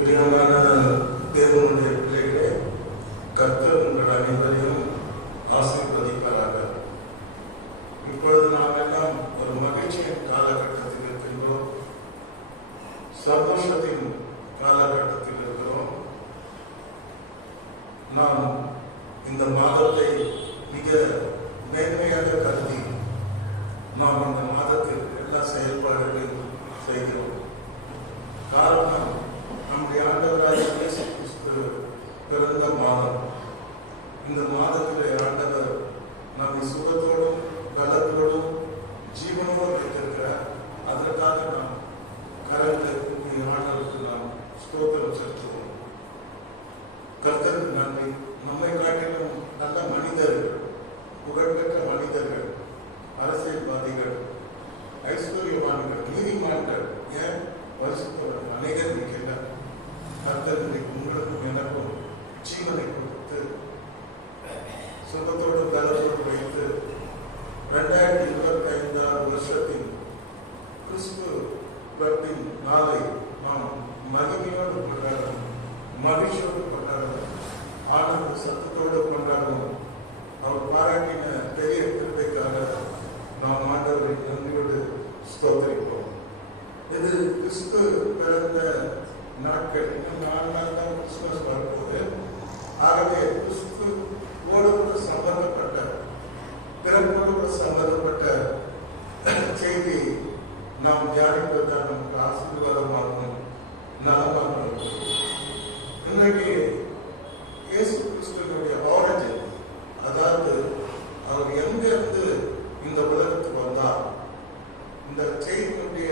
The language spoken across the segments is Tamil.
பிரியமான தேவனுடைய பிள்ளைகளே, கர்த்தர் உங்கள் அனைவரையும் ஆசீர்வதிப்பாராக. இப்பொழுது நாம் எல்லாம் ஒரு மகிழ்ச்சியின் காலகட்டத்தில் இருக்கின்றோம், சந்தோஷத்தின் காலகட்டத்தில் இருக்கிறோம். நாம் இந்த மாதத்தை மிக மேன்மையாக கருதி நாம் இந்த மாதத்தில் எல்லா செயல்பாடுகளையும் செய்கிறோம். காரணம், நம்முடைய ஆண்டவராகிய இயேசு கிறிஸ்து பிறந்த மாதம். இந்த மாதத்திலே ஆண்டவர் நம்மை சுகத்தோடும் பலத்தோடும் ஜீவனோடு வைத்திருக்கிறார். அதற்காக நாம் கரத்தை கூப்பி ஆண்டவருக்கு நாம் ஸ்தோத்திரம் செலுத்துவோம். கர்த்தருக்கு நன்றி. நம்மை காட்டிலும் நல்ல மனிதர்கள், புகழ்பெற்ற மனிதர்கள், அரசியல்வாதிகள், ஐஸ்வர்யவான்கள், நீதிமான்கள், ஏன் பரிசுத்தவர்கள் அநேகர் இருக்கின்றனர். கர்த்தர் உங்களுக்கும் எனக்கும் ஜீவனை கொடுத்து சுகத்தோடு பலத்தோடு வைத்து 2025 வருஷத்தின் கிறிஸ்து பிறப்பின் நாளை நாம் மகிமையோடு கொண்டாடணும், மகிழ்ச்சியோடு கொண்டாடணும், ஆனந்த சத்தத்தோடு கொண்டாடணும். அவர் பாராட்டின பெரிய கிருபைக்காக நாம் ஆண்டவரை நன்றியோடு ஸ்தோத்திரிப்போம். இது கிறிஸ்து பிறந்த நாட்கள். இன்னும் 4 நாள் தான் கிறிஸ்துமஸ் வரப்போகுது. ஆகவே கிறிஸ்துவோடு கூட சம்பந்தப்பட்ட, பிறப்போடு கூட சம்பந்தப்பட்ட செய்தி நாம் தியானிப்பதால் நமக்கு ஆசீர்வாதமாகவும் நலமாகவும். இன்றைக்கு இயேசு கிறிஸ்துவனுடைய ஆரிஜின், அதாவது அவர் எங்கிருந்து இந்த உலகத்துக்கு வந்தார், இந்த செய்தியினுடைய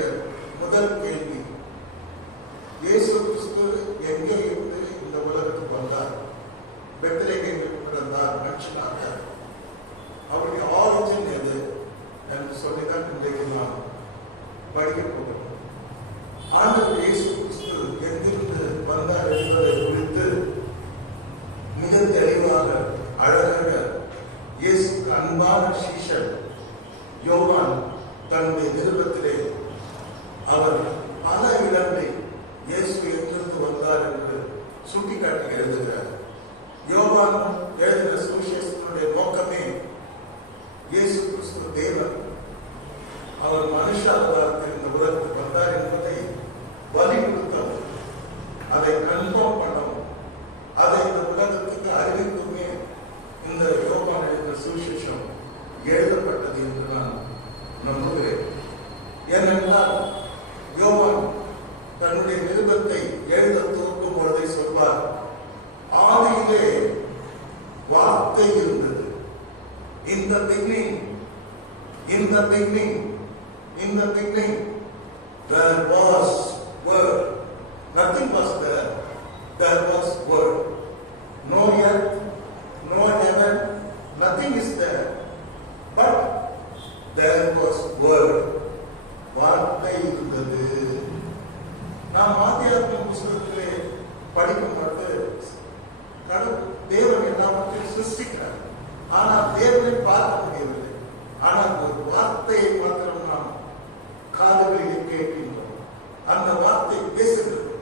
முதல் கேள்வி, இயேசு கிறிஸ்து எங்கே இருந்து இந்த உலகத்துக்கு வந்தார்? பெத்லகேமில் பிறந்தார் மனுஷனாக. அவருடைய ஆரிஜின் எது என்று சொல்லிதான் இன்றைக்கு நாம் படிக்க போகிறோம். ஆண்டவர் இயேசு கிறிஸ்து எங்கிருந்து வந்தார் என்பதை குறித்து மிக தெளிவாக, அழகாக இயேசுக்கு அன்பான சீஷர் யோவான் தன்னுடைய நிருபத்திலே அவர் பல இடங்களில் இயேசு எங்கிருந்து வந்தார் என்று சுட்டிக்காட்டி எழுதுகிறார். யோவான் எழுதின சுவிசேஷத்தினுடைய நோக்கமே இயேசு கிறிஸ்து தேவன், அவர் மனுஷ அவதாரத்தில் இந்த உலகத்துக்கு வந்தார் என்பதை வலியுறுத்தவும், அதை கன்ஃபார்ம் பண்ணவும், அதை இந்த உலகத்துக்கு அறிவிக்குமே இந்த யோவான் எழுதின சுவிசேஷம் எழுதப்பட்டது என்று நான் நம்புகிறேன். ஏனென்றால் யோவான் தன்னுடைய நிருபத்தை எழுத துவக்கும் பொழுதை சொல்வார், ஆதியிலே வார்த்தை இருந்தது. In the beginning, in the beginning, in the beginning, there was word. Nothing was there. There was word. No earth, no heaven, nothing is there. But there was word. வார்த்தை இருந்தது. நாம் ஆதியாகம புத்தகத்திலே படிக்கும் பொழுது தேவன் எல்லாவற்றையும் சிருஷ்டிக்கிறார். ஆனால் தேவனை பார்க்க முடியவில்லை. ஆனால் ஒரு வார்த்தையை மாத்திரம் நாம் காதுகளில் கேட்கின்றோம். அந்த வார்த்தை பேசுகிறது.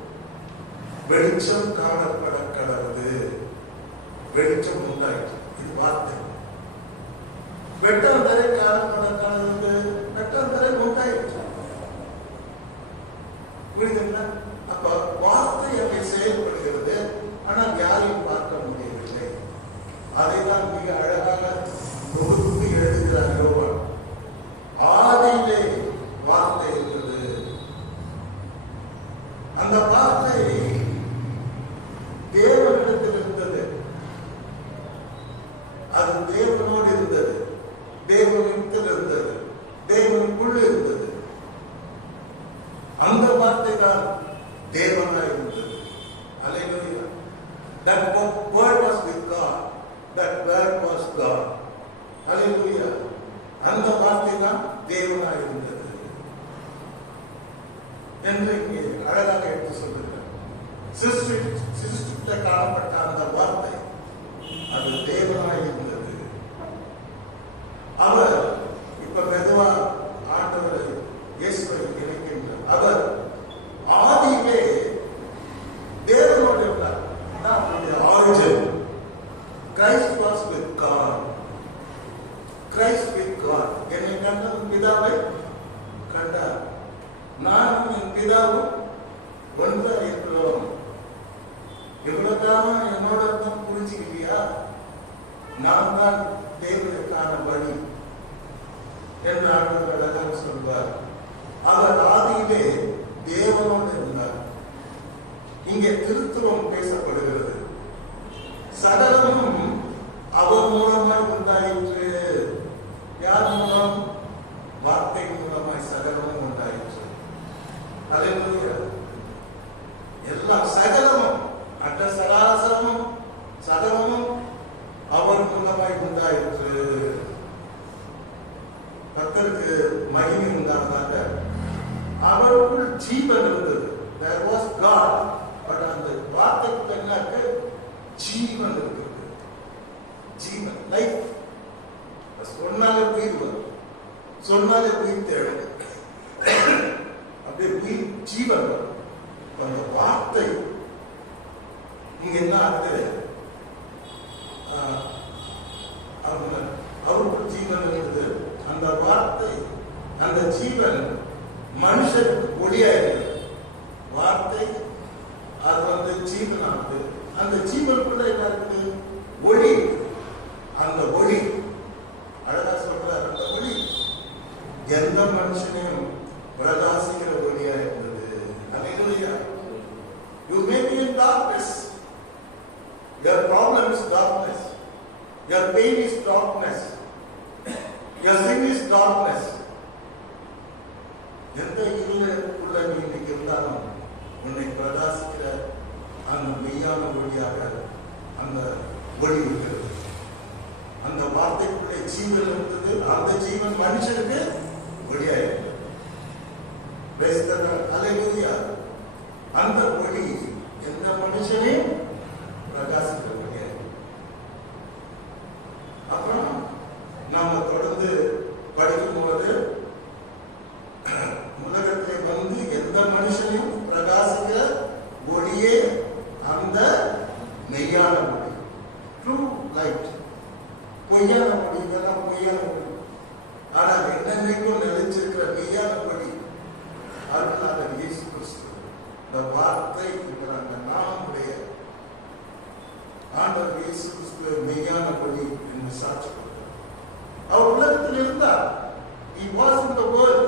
வெளிச்சம் காணப்பட கடவுது. வெளிச்சம் உண்டாயிற்று. இது வார்த்தை. வெட்டம் வரை காணப்பட கடவுது. வெட்டம் வரை உண்டாயிற்று. புரியுதுங்களா? அப்ப வார்த்தை அங்கே செயல்படுகிறது. ஆனால் யாரையும் பார்க்க முடியவில்லை. அதைதான் மிக அழகாக தொகுத்து எழுதுகிறார் யோவான். ஆதியிலே வார்த்தை இருந்தது. அந்த வார்த்தை தேவனிடத்தில் இருந்தது. அது தேவனோடு இருந்தது. தேவனிடத்தில் இருந்தது. தேவனுக்குள் இருந்தது. அந்த வார்த்தை தான் தேவனாய் இருந்தது. அல்லேலூயா. That word was with God. That word was God. Hallelujah. அந்த வார்த்தை தான் தேவனாய் இருந்தது என்று இங்கே அழகாக எடுத்து சொல்லுகிறார். சிருஷ்டித்த காணப்பட்ட அந்த வார்த்தை அது தேவனாய் இருந்தது. அவர் இப்ப மெதுவா ஆண்டவரை இயேசுவை இணைக்கின்றார். அவர் ஆதியிலே எல்லாரும் என்னோட தான் புரிஞ்சுக்கிட்டியா? நான் தான் தேவனுக்கான வழி என்று ஆண்டவர் அழகாக சொல்வார். அவர் ஆதியிலே தேவனோடு இருந்தார். இங்கே திருத்துவம் பேசப்படுகிறது. சகலமும் அவர் மூலமாய் உண்டாயிற்று. யார் மூலம்? வார்த்தை மூலமாய் சகலமும் உண்டாயிற்று. அல்லேலூயா. எல்லாம் சகலமும் அட்ட சராசரமும் சகலமும் அவர் மூலமாய் உண்டாயிற்று. கர்த்தருக்கு மகிமை உண்டானதாக. அவருக்குள் ஜீவன் இருந்தது. There was God. பட் அந்த வார்த்தைக்கு என்னாக்கு ஜீவன் இருக்குது. ஜீவன், லைஃப். சொன்னாலே உயிர் வரும், சொன்னாலே உயிர் தேடும், அப்படியே உயிர் ஜீவன் வரும். அந்த வார்த்தை இங்க என்ன ஆகுது? அவருக்குள் ஜீவன் இருக்குது. அந்த வார்த்தை, அந்த ஜீவன் மனுஷனுக்கு ஒளியா இருக்குது. வார்த்தை அது ஜீவன் ஆகுது. அந்த ஜீவனுக்குள்ள என்ன இருக்குது? ஒளி. அந்த ஒளி அழகா சொல்றார். அந்த ஒளி எந்த மனுஷனையும் பிரகாசிக்கிற ஒளியா இருந்தது. அல்லேலூயா. You may be in darkness. Your problem is darkness. Your pain is darkness. Your sin is darkness. எந்த இருளுக்குள்ள நீ இன்னைக்கு இருந்தாலும் உன்னை பிரகாசிக்கிற அந்த மெய்யான ஒளியாக அந்த ஒளி இருக்கிறது. அந்த வார்த்தைக்குள்ளே ஜீவன் இருந்தது. அந்த ஜீவன் மனுஷனுக்கு ஒளியாயிருக்கிறது. அல்லேலூயா. அந்த ஒளி எந்த மனுஷனையும் பிரகாசிக்கிற ஒளியாயிருக்கிறது. அப்புறம் நாம தொடர்ந்து படிக்கும் போது உலகத்தை எந்த மனுஷனையும் பிரகாசிக்கிற ஒளியே அந்த மெய்யான ஒளி. True light. பொய்யான ஒளி, இதெல்லாம் பொய்யான ஒளி. ஆனால் என்னென்னைக்கும் நிலைச்சிருக்கிற மெய்யான ஒளி அருளாளர் இயேசு கிறிஸ்து. இந்த வார்த்தை இருக்கிறாங்க. நாமுடைய ஆண்டவர் இயேசு கிறிஸ்து மெய்யான ஒளி என்று சாட்சி கொடுத்தார். அவர் உலகத்தில் இருந்தார். He was in the world.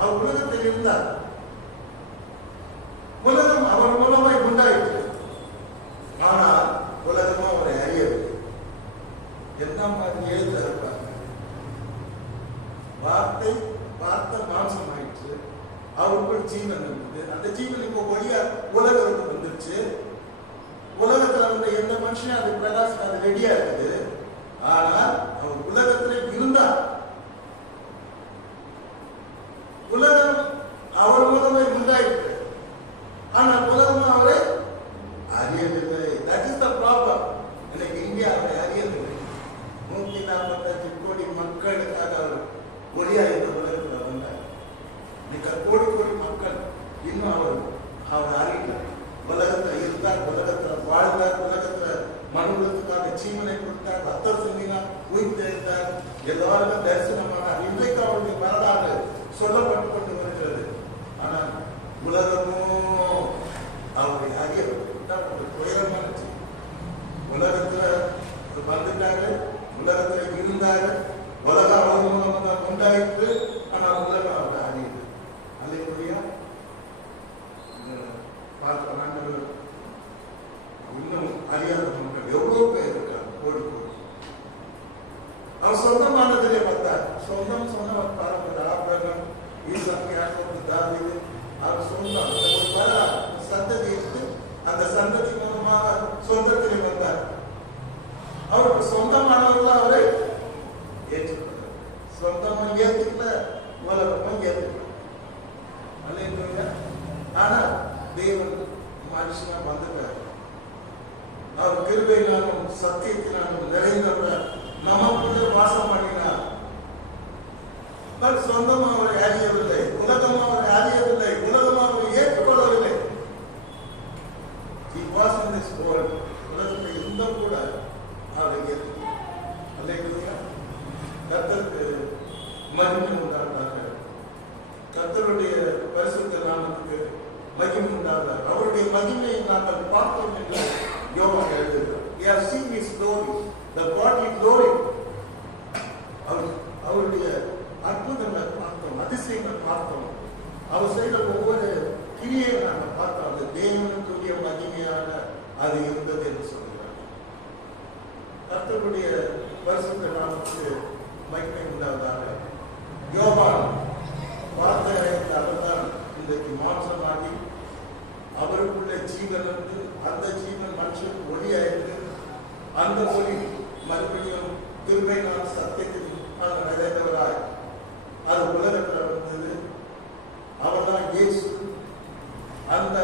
அவர் உலகத்தில் இருந்தார். உலகம் அவர் மூலமாய் உண்டாயிற்று. ஆனால் உலகமா அவரை அறியவில்லை. என்ன மாதிரியே தரப்பாங்க. வார்த்தை மாம்சம் ஆயிற்று. அவருக்குள் ஜீவன் இருந்தது. அந்த ஜீவன் இப்போ ஒளியா உலகத்துக்கு வந்துருச்சு. உலகத்துல எந்த மனுஷனும் அது பிரகாசம் அது ரெடியா இருக்குது. ஆனால் அவர் உலகத்திலே இருந்தார். உலகம் அவர் மூலமே உண்டாயிற்று. ஆனால் உலகம் அவரை அறியவில்லை. That is the problem. இன்னைக்கு இந்தியா அவரை அறியவில்லை. 145 கோடி மக்களுக்காக அவர் ஒளியா இந்த உலகத்தில் வந்தார். இன்னைக்கு கோடி கோடி மக்கள் இன்னும் அவர் அறியல. உலகத்தில் இருந்தார், உலகத்தில் வாழ்ந்தார், உலகத்தில் மனுஷத்துக்காக ஜீவனை கொடுத்தார், ரத்தம் சிந்தினார், உயிர் தெரிந்தார், எல்லாருக்கும் தரிசனமானார். இன்றைக்கு அவருடைய வரலாறு சொல்லப்பட்டு கொண்டு வருகிறது. ஆனால் உலகமும் அவரை அறியப்பட்டார். துயரமாச்சு. உலகத்துல வந்துட்டாங்க, உலகத்துல இருந்தாங்க, உலகம் அவர் மூலமாக தான் உண்டாயிற்று. ஆனால் உலகம் அவரை அறியுது. அல்லேலூயா. பார்க்கிறாங்க. இன்னும் அறியாத மக்கள் எவ்வளவு பேர் இருக்காங்க, கோடி கோடி. அவர் சொந்தமானதிலே பார்த்தார். சொந்தம் சொன்ன பாருங்க, ஆபிரகாம், ஈசாக்கு, யாக்கோபு, தாவீது. அவர் சொந்தம் சந்ததி இருக்கு. அந்த சந்ததி மூலமாக சொந்தத்திலே வந்தார். அவருக்கு சொந்தமானவர்கள் அவரை ஏற்றுக்கொண்டார். சொந்தமும் ஏற்றுக்கல, உலகமும் ஏற்றுக்கல. அல்லேலூயா. ஆனா தேவன் மனுஷனா வந்துட்டார். அவர் கிருபையினாலும் சத்தியத்தினாலும் நிறைந்தவர் நமக்குள்ளே வாசம் பண்ணினார். சொந்தமா அவரை அறியவில்லை, உலகமா அவரை அறியவில்லை, உலகமா அவரை ஏற்றுக்கொள்ளவில்லை. He was in this world. உலகத்தில் இருந்தும் கூட அவரை ஏற்றுக்கொண்டார். அல்லேலூயா. கர்த்தருக்கு மகிமை உண்டாவதாக. கர்த்தருடைய பரிசுத்த நாமத்துக்கு மகிமை உண்டாவதாக. அவருடைய மகிமையை நாங்கள் பார்க்க பரிசுத்த நாமத்துக்கு மகிமை உண்டாவதாக. யோவான் வார்த்தையை அவர்தான் இன்றைக்கு மாற்றமாகி அவருக்குள்ள ஜீவன் இருந்து அந்த ஜீவன் மனுஷனுக்கு ஒளியாயிருந்து அந்த ஒளி மறுபடியும் கிருபையினால் சத்தியத்தில் நிறைந்தவராய் அது உலகத்தில் வந்தது. அவர்தான் இயேசு. அந்த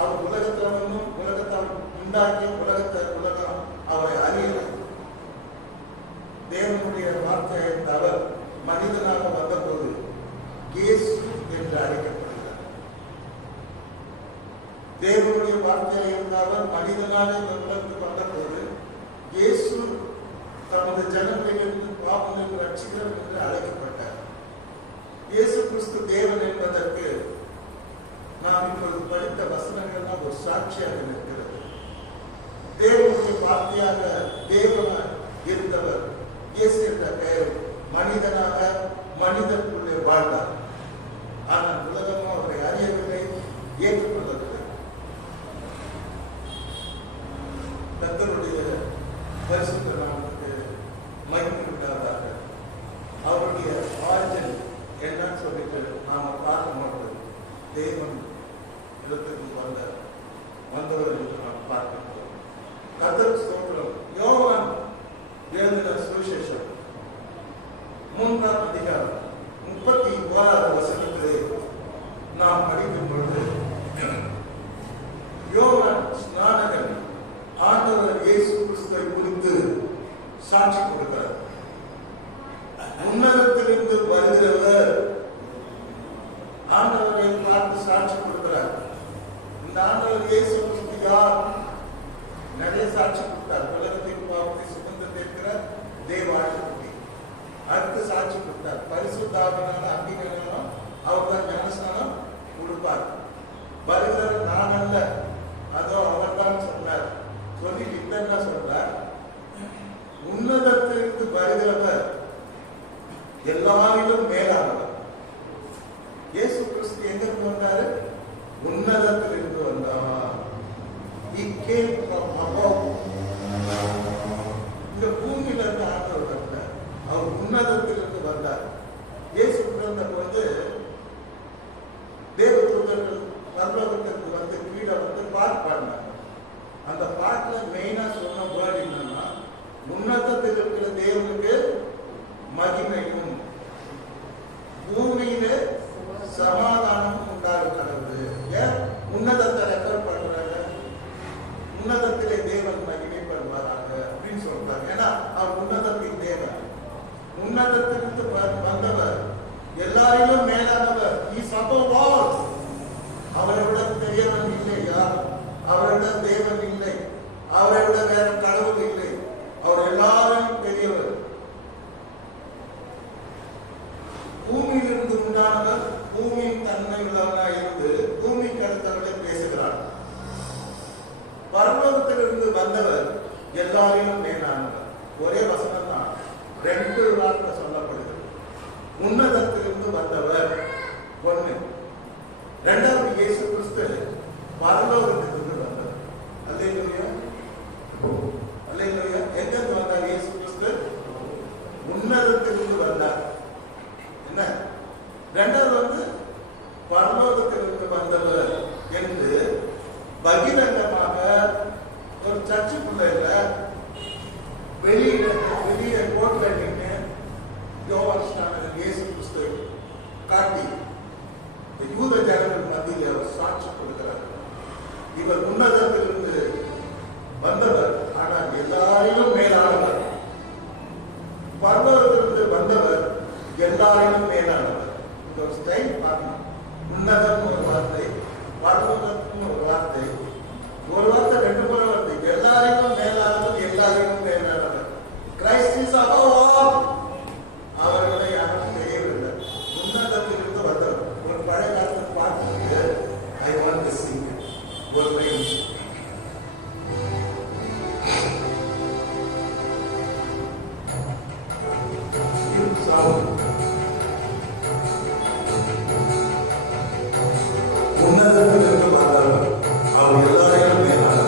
அவர் உலகத்தில் வந்தும் உலகத்தால் உண்டாக்கிய உலகம் அவரை அறியல. தேவனுடைய வார்த்தையை அவர் மனிதனாக வந்தபோது இயேசு என்று அழைக்கப்படுகிறார். தேவனுடைய வார்த்தையை அவர் மனிதனாக வந்தபோது இயேசு தமது ஜனங்களிலிருந்து பாவங்கள் ரட்சிக்கிறவர் என்று அழைக்கப்பட்டார். இயேசு கிறிஸ்து தேவன் என்பதற்கு நாம் இப்பொழுது படித்த வசனங்கள்லாம் ஒரு சாட்சியாக இருக்கிறது. தேவனுடைய வார்த்தையாக தேவனாக இருந்தவர் இயேசு என்ற பெயர் மனிதனாக மனிதனுக்குள்ளே வாழ்ந்தார். ஆனால் உலகமும் அவரை அறியவில்லை, ஏற்றுக்கொள்ளவில்லை. கர்த்தருடைய பரிசுத்த நாமத்துக்கு மகிமை உண்டாவதாக. அவருடைய ஆர்ஜன் என்னன்னு சொல்லிட்டு நாம பார்க்க மாட்டோம். தேவன் இடத்துக்கு வந்தவர் என்று நாம் பார்க்கிறோம். கர்த்தர் ஸ்தோத்திரம். யோவான் எழுதின சுவிசேஷம் 3ஆம் அதிகாரம் 31வது வசனத்திலே நாம் படிக்கும் பொழுது யோவான் ஸ்நானகன் ஆண்டவர் இயேசு கிறிஸ்துவை குறித்து சாட்சி கொடுக்கிறார். உன்னதத்திலிருந்து வருகிறவர் ஆண்டவரை பார்த்து சாட்சி கொடுக்கிறார். இந்த ஆண்டவர் இயேசு கிறிஸ்து யார்? நிறைய சாட்சி கொடுத்தார். உலகத்தின் பாவத்தை சுமந்து தீர்க்கிற தேவாட்சி. அடுத்து சாட்சி கொடுத்தார். பரிசுத்தாவினால அம்பிகனாலும் அவர் தான் ஞானஸ்நானம் கொடுப்பார். வருகிறவர் நான் அல்ல, அதோ அவர் தான் சொன்னார். சொல்லி என்ன சொல்றார்? உன்னதத்திலிருந்து வருகிறவர் எல்லாரிலும் மேலானவர். இயேசு கிறிஸ்து எங்கிருந்து வந்தாரு? உன்னதத்திலிருந்து வந்தார். He came from above. இந்த பூமியில இருந்து ஆண்டவர் வந்தார். அவர் உன்னதத்திலிருந்து வந்தார். இயேசு பிறந்த போது தேவதூதர்கள் பரலோகத்திற்கு வந்து கீழே வந்து பாட்டு பாடினார். அந்த பாட்டுல மெயினா சொன்ன வேர்டு என்னன்னா, உன்னதத்தில் இருக்கிற தேவனுக்கு மகிமையும் பூமியில சமாதானம் உண்டாக கடவுள். ஏன் உன்னதத்தை ரெஃபர் பண்றாங்க? உன்னதத்திலே தேவன் மகிமைப்படுவாராக அப்படின்னு சொல்றாங்க. ஏன்னா அவர் உன்னதத்தின் தேவன். உன்னதத்திலிருந்து வந்தவர், எல்லாரையும் மேலானவர். அவரை விட பெரியவன் இல்லை யார்? அவரை விட தேவன் இல்லை, அவரை விட வேற கடவுள் இல்லை. அவர் எல்லாரும் பெரியவர். பூமியிலிருந்து உண்டானவர், பூமியின் தன்மை உள்ளவனாக இருந்து பூமிக்கு அடுத்தவர்களை பேசுகிறார். பரலோகத்திலிருந்து வந்தவர் எல்லாரையும் மேலானவர். ஒரே வசனம் தான், 2 வார்த்தை சொல்லப்படுகிறது. உன்னதத்திலிருந்து வந்தவர் ஒண்ணு. 2வது இயேசு கிறிஸ்து பரலோகத்திலிருந்து வந்தவர். அல்லேலூயா, அல்லேலூயா. எங்கிருந்து வந்தார் இயேசு கிறிஸ்து? உன்னதத்திலிருந்து வந்தார். என்ன? 2வது பரலோகத்திலிருந்து வந்தவர் என்று பகிரங்கமாக ஒரு சர்ச்சுக்குள்ள இல்ல, வெளியே கோட்ல நின்று யோவான் ஸ்நானகன் இயேசு கிறிஸ்துவை காட்டி யூத ஜனங்கள் மத்தியில் அவர் சாட்சி கொடுக்கிறார். இவர் உன்னதத்திலிருந்து வந்தவர், ஆனால் எல்லாரிலும் மேலானவர். பரலோகத்திலிருந்து வந்தவர் எல்லாரிலும் மேலானவர். இந்த ஒரு ஸ்டைல் பார்க்கணும். உன்னதம் ஒரு வார்த்தை, பரலோகத்தின் ஒரு வார்த்தை, ஒரு வார்த்தை 2 முறை வருது. எல்லாரையும் மேலானவர், எல்லாரையும் மேலானவர். Christ is above all. அவர்களை யாரும் தெரியவில்லை. உன்னதத்திலிருந்து வந்தவர். ஒரு பழைய காலத்து பாட்டு, ஐ வாண்ட் டு சிங் ஒரு லைன். உன்னதத்திலிருந்து வந்தவர், அவர் எல்லாரையும் மேலானவர்.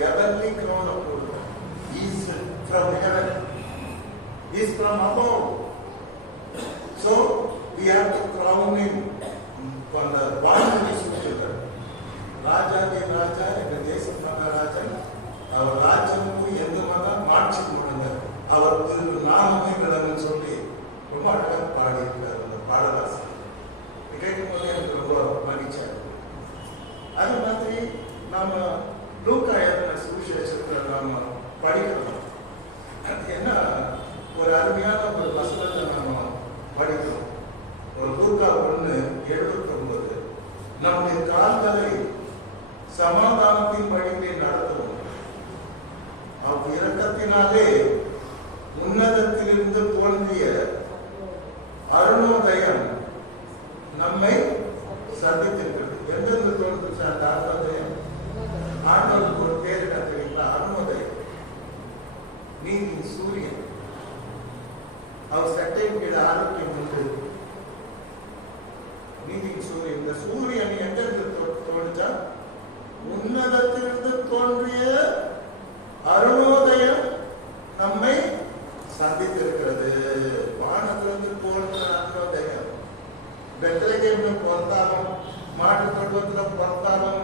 heavenly crown of gold. He is from heaven. He is from above. So we have to crown him on the வானத்தை சுற்றினார். ராஜாதி ராஜா என்ற தேசம் ராஜன் அவர் ராஜனுக்கு எந்த மதம் மாட்சி கொடுங்க அவர் திரு நாமமே விளங்குன்னு சொல்லி ரொம்ப அழகாக பாடியிருக்கார் அந்த பாடலாசிரியர். கேட்கும் போது எனக்கு ரொம்ப மகிழ்ச்சியாக இருக்கு. அது மாதிரி நாம லூக்கா எழுதின சுவிசேஷத்தை நாம படிக்கிறோம். என்ன ஒரு அருமையான ஒரு வசனத்தை நாம படிக்கிறோம். ஒரு லூக்கா 1:79 நம்முடைய கால்களை சமாதானத்தின் வழியிலே நடத்துவோம். அவ் இரக்கத்தினாலே உன்னதத்திலிருந்து தோன்றிய அருணோதயம் நம்மை சந்தித்திருக்கிறது. எங்கிருந்து தோன்றுச்சு அந்த அருணோதயம்? ஆண்டவருக்கு ஒரு பேர் என்ன தெரியுங்களா? அருணோதயம். நீதியின் சூரியன். அவர் சட்டையின் கீழே ஆரோக்கியம் உண்டு. நீதியின் சூரியன். இந்த சூரியன் எங்கிருந்து தோன்றுச்சா? உன்னதத்திலிருந்து தோன்றிய அருணோதயம் நம்மை சந்தித்திருக்கிறது. வானத்திலிருந்து தோன்ற அருணோதயம். பெத்லகேம்ல பிறந்தாலும், மாட்டு தொழுவத்தில் பிறந்தாலும்,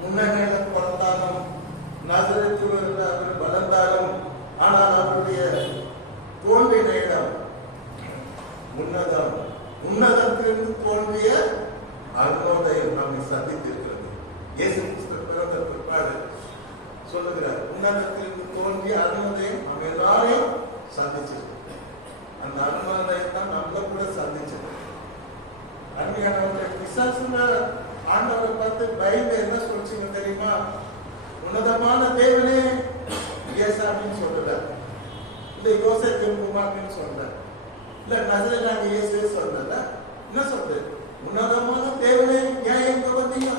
முன்னணியில பிறந்தாலும், நசரேத்தில் அவர் வளர்ந்தாலும், ஆனால் அவருடைய தோன்றின இடம் உன்னதம். உன்னதத்திலிருந்து தோன்றிய அருணோதயம் நம்மை சந்தித்திருக்கிறது. இயேசு கிறிஸ்து பிறந்த பிற்பாடு சொல்லுகிறார், உன்னதத்திலிருந்து தோன்றிய அருணோதயம் நம்ம எல்லாரையும் சந்திச்சிருக்கு. அந்த அருணோதயம் தான் நம்மள கூட சந்திச்சிருக்கு. அருமையானவர்களை, பிசாசுல ஆண்டவரை பார்த்து பயந்து என்ன சொல்லிச்சுங்க தெரியுமா? உன்னதமான தேவனே இயேசாமின்னு சொல்றார். இல்ல யோசேப்பு குமார்னு சொல்றார். இல்ல நசரேயனாகிய இயேசு சொல்றல. என்ன சொல்றது? உன்னதமான தேவனே ஏன் எங்க வந்தீங்க?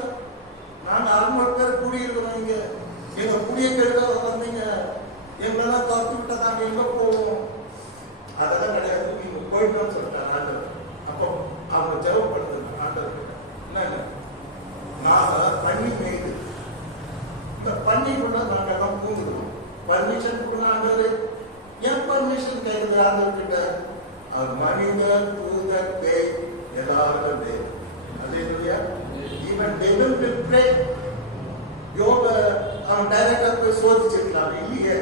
நாங்க அரண்மனை குடியிருக்கிறோம். இங்க எங்க குடிய கெடுக்க வந்தீங்க. எங்களெல்லாம் தோத்து விட்டா நாங்க எங்க போவோம்? அதெல்லாம் கிடையாது, நீங்க போயிட்டோம்னு சொல்லிட்டார் ஆண்டவர். அப்போ அவங்க ஜெபப்படுறது ஆண்டவர் என்ன? நாங்க பண்ணி மேய்து இந்த பண்ணிக்குள்ள நாங்க எல்லாம் பூந்துருவோம். பர்மிஷன் கொடுங்க. ஏன் பர்மிஷன் கேட்குது ஆண்டவர் கிட்ட? மனிதர், தூதர், பேய் எல்லாரும் பேர். Hallelujah. Even devil will pray. யோப அவன் டைரக்டா போய் சோதிச்சிருக்கலாம். இல்லையே,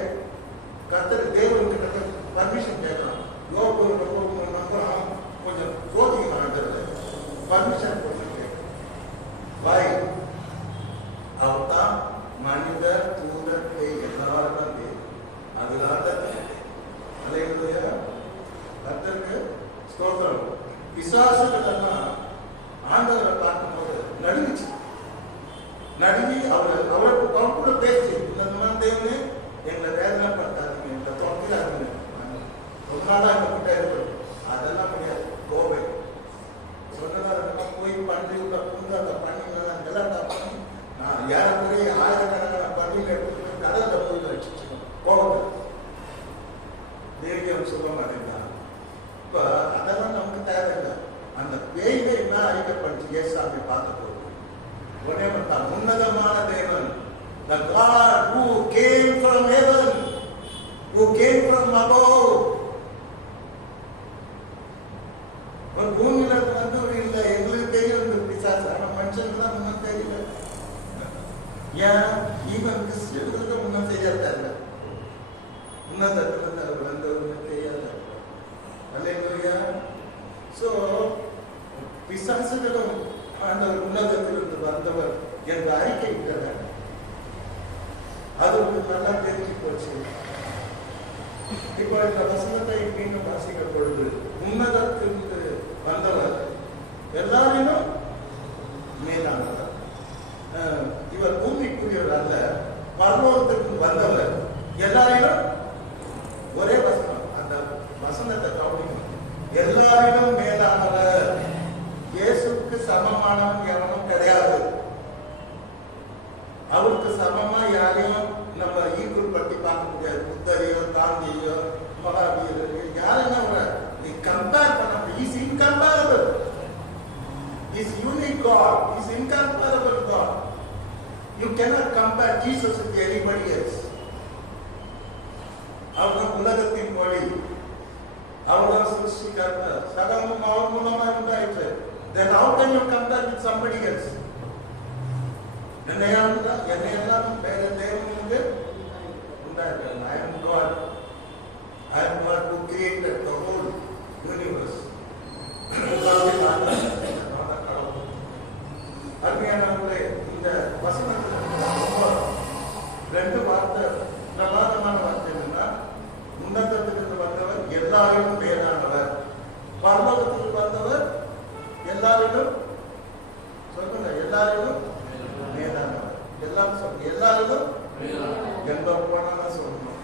கர்த்தர் தேவன் கிட்ட பர்மிஷன் கேட்கலாம். யோப ரொம்ப நம்புறான், கொஞ்சம் சோதிக்கலாம். பர்மிஷன் கொடுத்து பாய் அவர் தான் மனிதர், தூதர், பேய் எல்லாரும் பேர். அதனால அல்லேலூயா. கர்த்தருக்கு ஸ்தோத்திரம். பிசாசுகளெல்லாம் ஆண்டவரை பார்க்கும்போது நடுங்குச்சு. நடுங்கி அவருக்கு கூட பேசி, இந்த தேவனே எங்களை வேதனைப்படுத்தாதீங்க, இந்த தொட்டிலாதீங்க, ரொம்ப நாளா எங்க கிட்ட இருக்கு. அதெல்லாம் முடியாது. கோவை சொன்னதா போய் பண்ணி உள்ள புந்து அந்த பண்ணிங்கெல்லாம் கலாட்டா பண்ணி நான் ஏறக்குறைய ஆயிரக்கணக்கான பண்ணியில் எடுத்துட்டு கடல்ல போய் வச்சுக்கணும். கோவத்தை தேவியம் சொல்ல மாட்டேங்கிறான். இப்ப அதெல்லாம் நமக்கு தேவையில்லை. அந்த பேய்ல என்ன அறிக்கப்பட்டு ஏசாமி பார்க்க போகுது. உடனே பார்த்தான், உன்னதமான தேவன், the God who came from heaven, who came from above. ஒரு பூமியில வந்து இல்லை, எங்களுக்கு தெரியும் பிசாசு, ஆனா மனுஷனுக்கு தான் முன்ன தெரியல. ஏன் ஈவன் கிறிஸ்டியனுக்கு முன்ன தெரியாத உன்னதத்திலிருந்து அவர் வந்தவர்கள் தெரியாத. அல்லேலூயா. சோ பிசாசுகளும் அந்த உன்னதத்திலிருந்து வந்தவர் என்ற அறிக்கை விட்டார். அது உங்களுக்கு நல்லா தெரிஞ்சு போச்சு. இப்போ இந்த வசனத்தை மீண்டும் வாசிக்க பொழுது, உன்னதத்திலிருந்து வந்தவர் எல்லாரிலும் மேலானவர். இவர் பூமிக்குரியவர் அல்ல, பரலோகத்திற்கு வந்தவர் எல்லாரிலும். ஒரே வசனம், அந்த வசனத்தை கவனிக்கணும். எல்லாரிலும் மேலானவர். இயேசுக்கு சமமானவன் எவனும் கிடையாது. அவருக்கு சமமா யாரையும் நம்ம ஈக்குவல் பற்றி பார்க்க முடியாது. புத்தரையோ, காந்தியோ, மகாவீரரையோ யாரையும் நீ கம்பேர் பண்ண முடியாது. Is incomparable. Is unique God. Is incomparable God. You cannot compare Jesus with anybody else. அவர் உலகத்தின் ஒளி, அவர் சிருஷ்டிகர்த்தர், சகலமும் அவர் மூலமாக உண்டாயிற்று. Then how can you compare with somebody else? என்னையெல்லாம் வேற தேவனுக்கு உண்டாயிருக்காங்க. I am God. I am God who created the whole universe. அருமையானவர்களே, இந்த வசனத்தில் ரெண்டு வார்த்தை, பிரமாதமான வார்த்தை என்னன்னா, உன்னதத்திலிருந்து வந்தவர் எல்லாரிலும் மேலானவர், பரலோகத்தில் வந்தவர் எல்லாரிலும் சொல்லுங்க, எல்லாரிலும் மேலானவர். எல்லாரும் சொல்லுங்க, எல்லாரிலும் எங்க போனாலும் சொல்லணும்.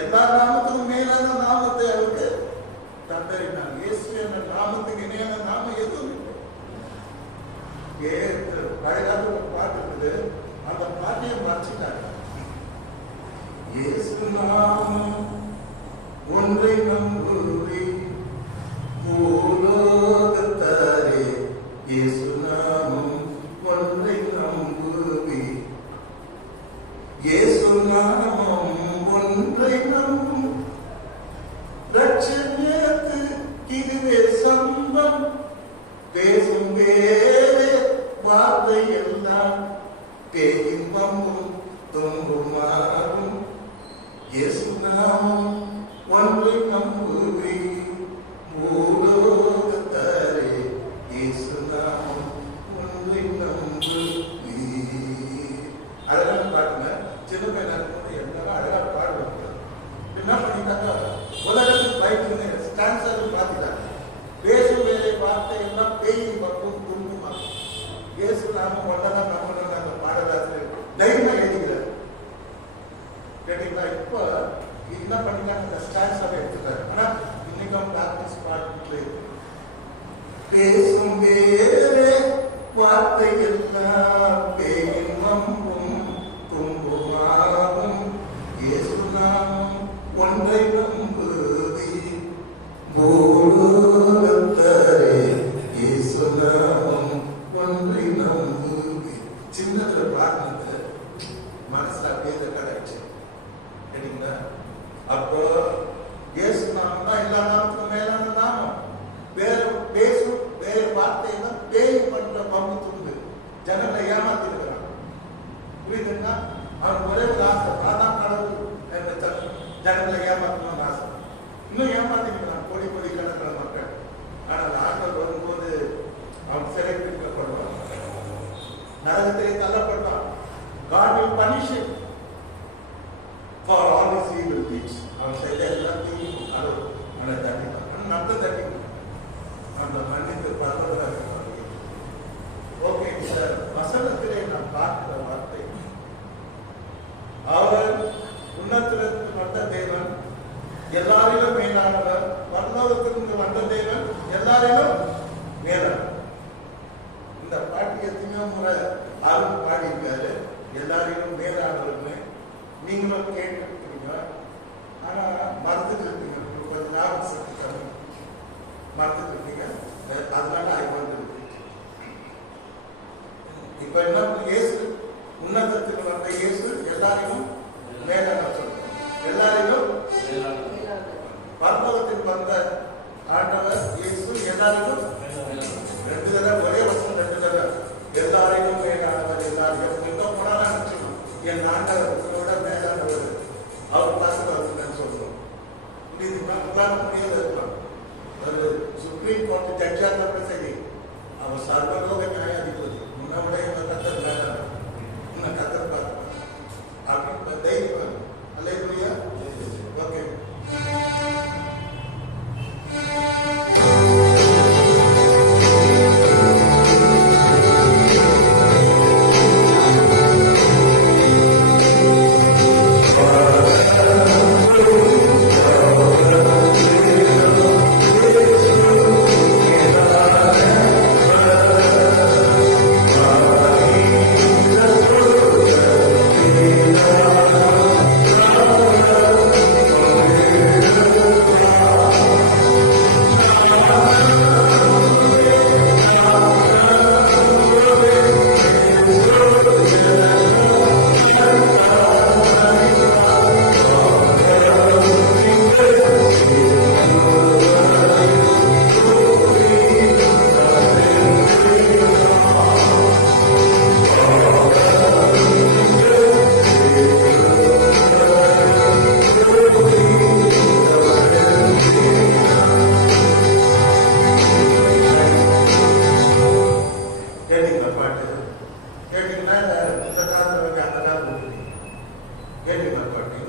எல்லா நாமத்துக்கும் மேலான நாமத்தை அவருக்கு தந்தறினார். இயேசு என்ற நாமத்துக்கு இணையான நாமம் எதுவும் இல்லை. அழகாக ஒரு பாட்டு இருக்குது, அந்த பாட்டையை மறைச்சிட்டாங்க. இயேசு நாமம் ஒன்றை நம்புவி பூலோகத்தாரே, இயேசு நாமம் ஒன்றை நம்புவி, இயேசு நாமம் ஒன்றை நம்பும், ரட்சணியத்து இதுவே சம்பம், பேசும் வேறு வார்த்தை எல்லாம் பேயின் பம்பும் தொங்குமாறும், இயேசு நாமம் ஒன்றை நம்புவி பூலோகத்தாரே, இயேசு நாமம் ஒன்றை நம்புவி. அதெல்லாம் பாருங்க, சின்ன பையனா இருக்கும்போது என்னவா அழகா பாடுவாங்க. என்ன பண்ணிட்டாங்க, உலகத்தில் பைக்கு ஸ்டான்சர் பார்த்துட்டாங்க. பேசும் வேலை வார்த்தை எல்லாம் பேயின் பக்கம் துன்புமா, இயேசு நாமம் ஒன்றதான் நம்பணும். அந்த பாடலாசிரியர் தைரியமா எழுதுகிறார். கேட்டீங்களா? இப்போ என்ன பண்ணிட்டாங்க, இந்த ஸ்டான்ஸாக எடுத்துட்டாரு. ஆனா இன்னைக்கும் பிராக்டிஸ் பாட்டு பேசும் வேறு வார்த்தை எல்லாம் பேயின் நம்பும் துன்புமாகும், இயேசு நாமம் ஒன்றை நம்புவி பூலோகத்தாரே, இயேசு நாமம் ஒன்றை நம்புவி. சின்னத்துல பிரார்த்தனை மனசுல அப்படியே கிடைச்சு கேட்டீங்களா? அப்போ இயேசு நாமம் தான் எல்லா நாமத்துக்கும் மேலான நாமம். வேறு பேசும் வேறு வார்த்தையெல்லாம் பேய் பண்ற பம்பு துண்டு ஜனங்களை ஏமாத்திருக்கிறான். புரியுதுன்னா? அவன் ஒரே ஒரு ஆசை, அதான் கடவுள் ஜனங்களை ஏமாத்தணும்னு ஆசை. இன்னும் ஏமாத்திருக்கிறான் கோடி கோடி கணக்கான மக்கள். ஆனால் ஆட்கள் வரும்போது அவன் சிறை பிடிக்கப்படுவான், நரகத்திலே தள்ளப்பட்டான். God will punish him for all his evil deeds. அவன் செய்த எல்லாத்தையும் அவனை தட்டினான், நம்ப தட்டினான். அந்த மன்னித்து பரவலாக ஓகே. இந்த வசனத்திலே நான் பார்க்கிற வார்த்தை, அவர் உன்னத்திலிருந்து வந்த தேவன், எல்லாரிலும் மேலானவர், பரலோகத்திலிருந்து வந்த தேவன், எல்லாரிலும் மேலானவர். இந்த பாட்டு எத்தனையோ முறை ஆர்வம் பாடியிருக்காரு, எல்லாரிலும் மேலானவர்னு. நீங்களும் கேட்டுருக்கீங்க, ஆனா மறந்துட்டு இருக்கீங்க. கொஞ்சம் ஞாபகம் சக்தி கம்மி, மறந்துட்டு இருக்கீங்க. அதனால இப்ப என்ன, இயேசு உன்னதத்துக்கு வந்த இயேசு எல்லாரையும் மேலானவர் சொல்றார். எல்லாரையும் பரலோகத்தில் வந்த ஆண்டவர் இயேசு எல்லாரையும், ரெண்டு தடவை ஒரே வருஷம், ரெண்டு தடவை எல்லாரையும் மேலானவர். எல்லாரையும் எங்க போனாலும் நினைச்சிடும், என் ஆண்டவர் விட மேலானவர், அவர் பார்த்து வருதுன்னு சொல்றோம். முடியாது இருக்கலாம். ஒரு சுப்ரீம் கோர்ட் ஜட்ஜா இருந்த சரி, அவர் சர்வலோக நியாயாதிபதி, முன்ன விட இந்த கத்தர் மேலானவர், இன்னும் கத்தர் பார்த்து அப்படின்னு தைரியம். அல்லேலூயா. ஓகே.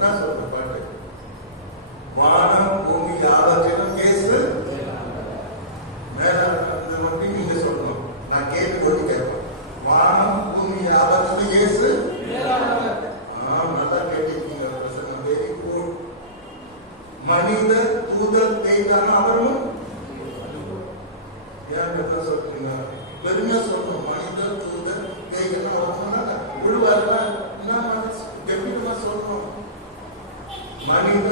என்ன சொல்ற பாட்டு? வானம் பூமி யாவற்றிலும் இயேசு மேல நீங்க சொல்லணும். நான் கேட்டு கேட்பேன். வானம் பூமி யாவற்றிலும் இயேசு நல்லா கேட்டிருக்கீங்க. Very good. மனித தூதர் பேய்தான அவரும் ஏன் சொல்றீங்க? பெருமையா சொல்லணும். மனித தூதர் பேய்னா அவரும் விழுவாருன்னா என்ன சொல்லணும்? மனித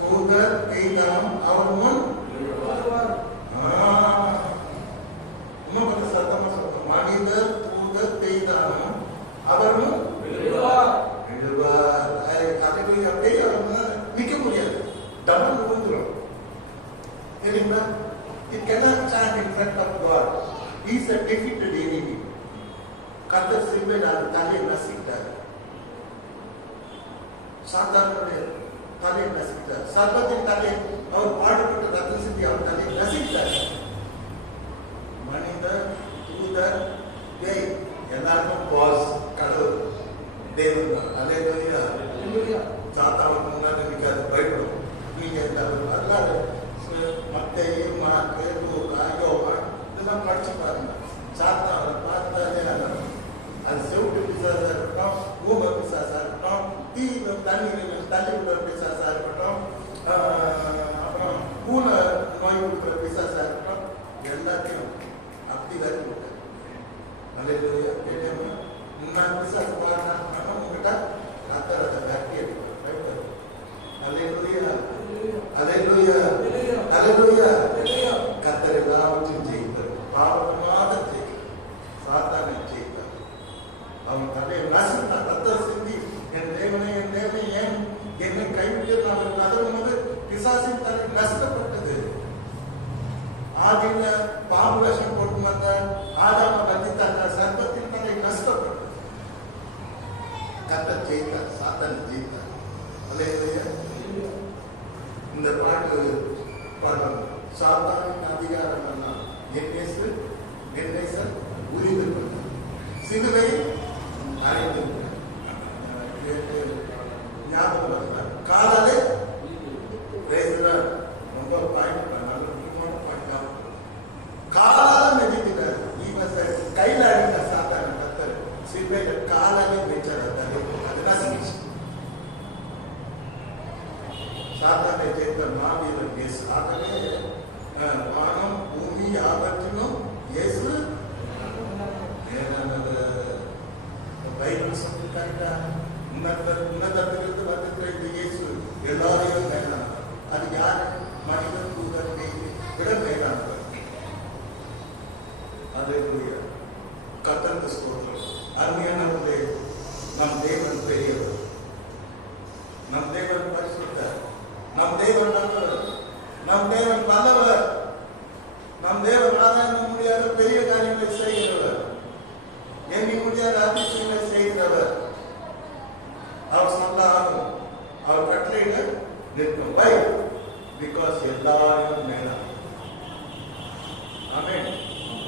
தூதர் பேய்தானம் அவர் முன் இன்னும் கொஞ்சம் சத்தமா சொல்லணும். மனித தூதர் பேய்தானம் அவர் முன் அப்படியே நிக்க முடியாது. டபுள் விழுந்துரும். தெரியுமா? It cannot stand in front of God. He is a defeated enemy. கர்த்தர் சிலுவையில் அது தலையை நசுக்கிட்டார். சாத்தானுடைய தலையை நசுக்கிட்டார். சர்வத்தின் தலையை அவர் பாடுபட்ட ரத்த சிந்தி அவர் தலையை நசுக்கிட்டார். மனித தூதர் பேய் எல்லாருக்கும் பாஸ் கடவுள் தேவன் தான். அல்லேலூயா. சாத்தாவுக்கு முன்னாடி நிற்காது, பயப்படும். நீங்க அதனால மத்தேயு, மார்க்கு, லூக்கா, யோவான் இதெல்லாம் படிச்சு பாருங்க. சாத்தாவை பார்த்தாலே அது செவுட்டு பிசாசா இருக்கட்டும், ஊம பிசாசா இருக்கட்டும், தண்ணீர் தள்ளி விடுற பிசாசா இருக்கட்டும், அப்புறம் பூனை நோய் கொடுக்குற பிசாசா இருக்கட்டும், எல்லாத்தையும் அப்படி வரை விட்டார். அல்லேலூயா. கேட்டேன் நான் பிசாசு பாடினா உங்ககிட்ட கத்தரத்தை கட்டி எடுப்பார். அல்லேலூயா. அல்லேலூயா. அல்லேலூயா. கத்தர் எல்லாவற்றையும் ஜெயித்தார். பாவமாக ஜெயித்தார். சாத்தானை ஜெயித்தார். அவன் தலையை நசுக்கினார். ரத்த சிந்தி என் தேவனை ஏன் என்னை கைவிட்டு அவன் கதவும் போது பிசாசின் தலை நசுக்கப்பட்டது. ஆதில பாம்பு வேஷம் போட்டு வந்த ஆதாம வந்தித்தாங்க. சர்வத்தின் தலை நசுக்கப்பட்டது. கத்தர் ஜெயித்தார். சாத்தானை ஜெயித்தார். அல்லேலூயா. இந்த பாட்டு பாடணும். சாத்தானின் அதிகாரம் என்னை உரிந்து சிலுவை அறிந்து ஞாபகம் வருகிறார். காதலை ரொம்ப பாயிண்ட் முக்கியமான பாயிண்ட். காலால மெதிக்கிறார். கையில அடித்த சாத்தான கத்தர் சிலுவையில காலாலே மெச்சார். அது நசிச்சு சாத்தானை ஜெயித்த மாவீரன் இயேசு. ஆகவே வானம் பூமி யாவற்றிலும் இயேசு பைபிள் சொல்லிட்டாங்க. உன்னதத்திலிருந்து வந்திருக்கிற இந்த இயேசு எல்லாரையும் மேலானவர். அது யார்? மனிதன் தூதர் விட மேலானவர். அல்லேலூயா. கர்த்தருக்கு ஸ்தோத்திரம். அருமையானவர்களே, நம் தேவன் பெரியவர். நம் தேவன் பரிசுத்தர். நம் தேவன் நல்லவர். நம் தேவன் நல்லவர். நம் தேவன் ஆராய்ந்து முடியாத பெரிய காரியங்களை செய்கிறவர். எண்ணி முடியாத அதிசயங்களை செய்கிறவர். அவர் சொன்னாலும் அவர் கட்டளையில நிற்கும். வை? பிகாஸ் எல்லாரும் மேலான. ஆமென்.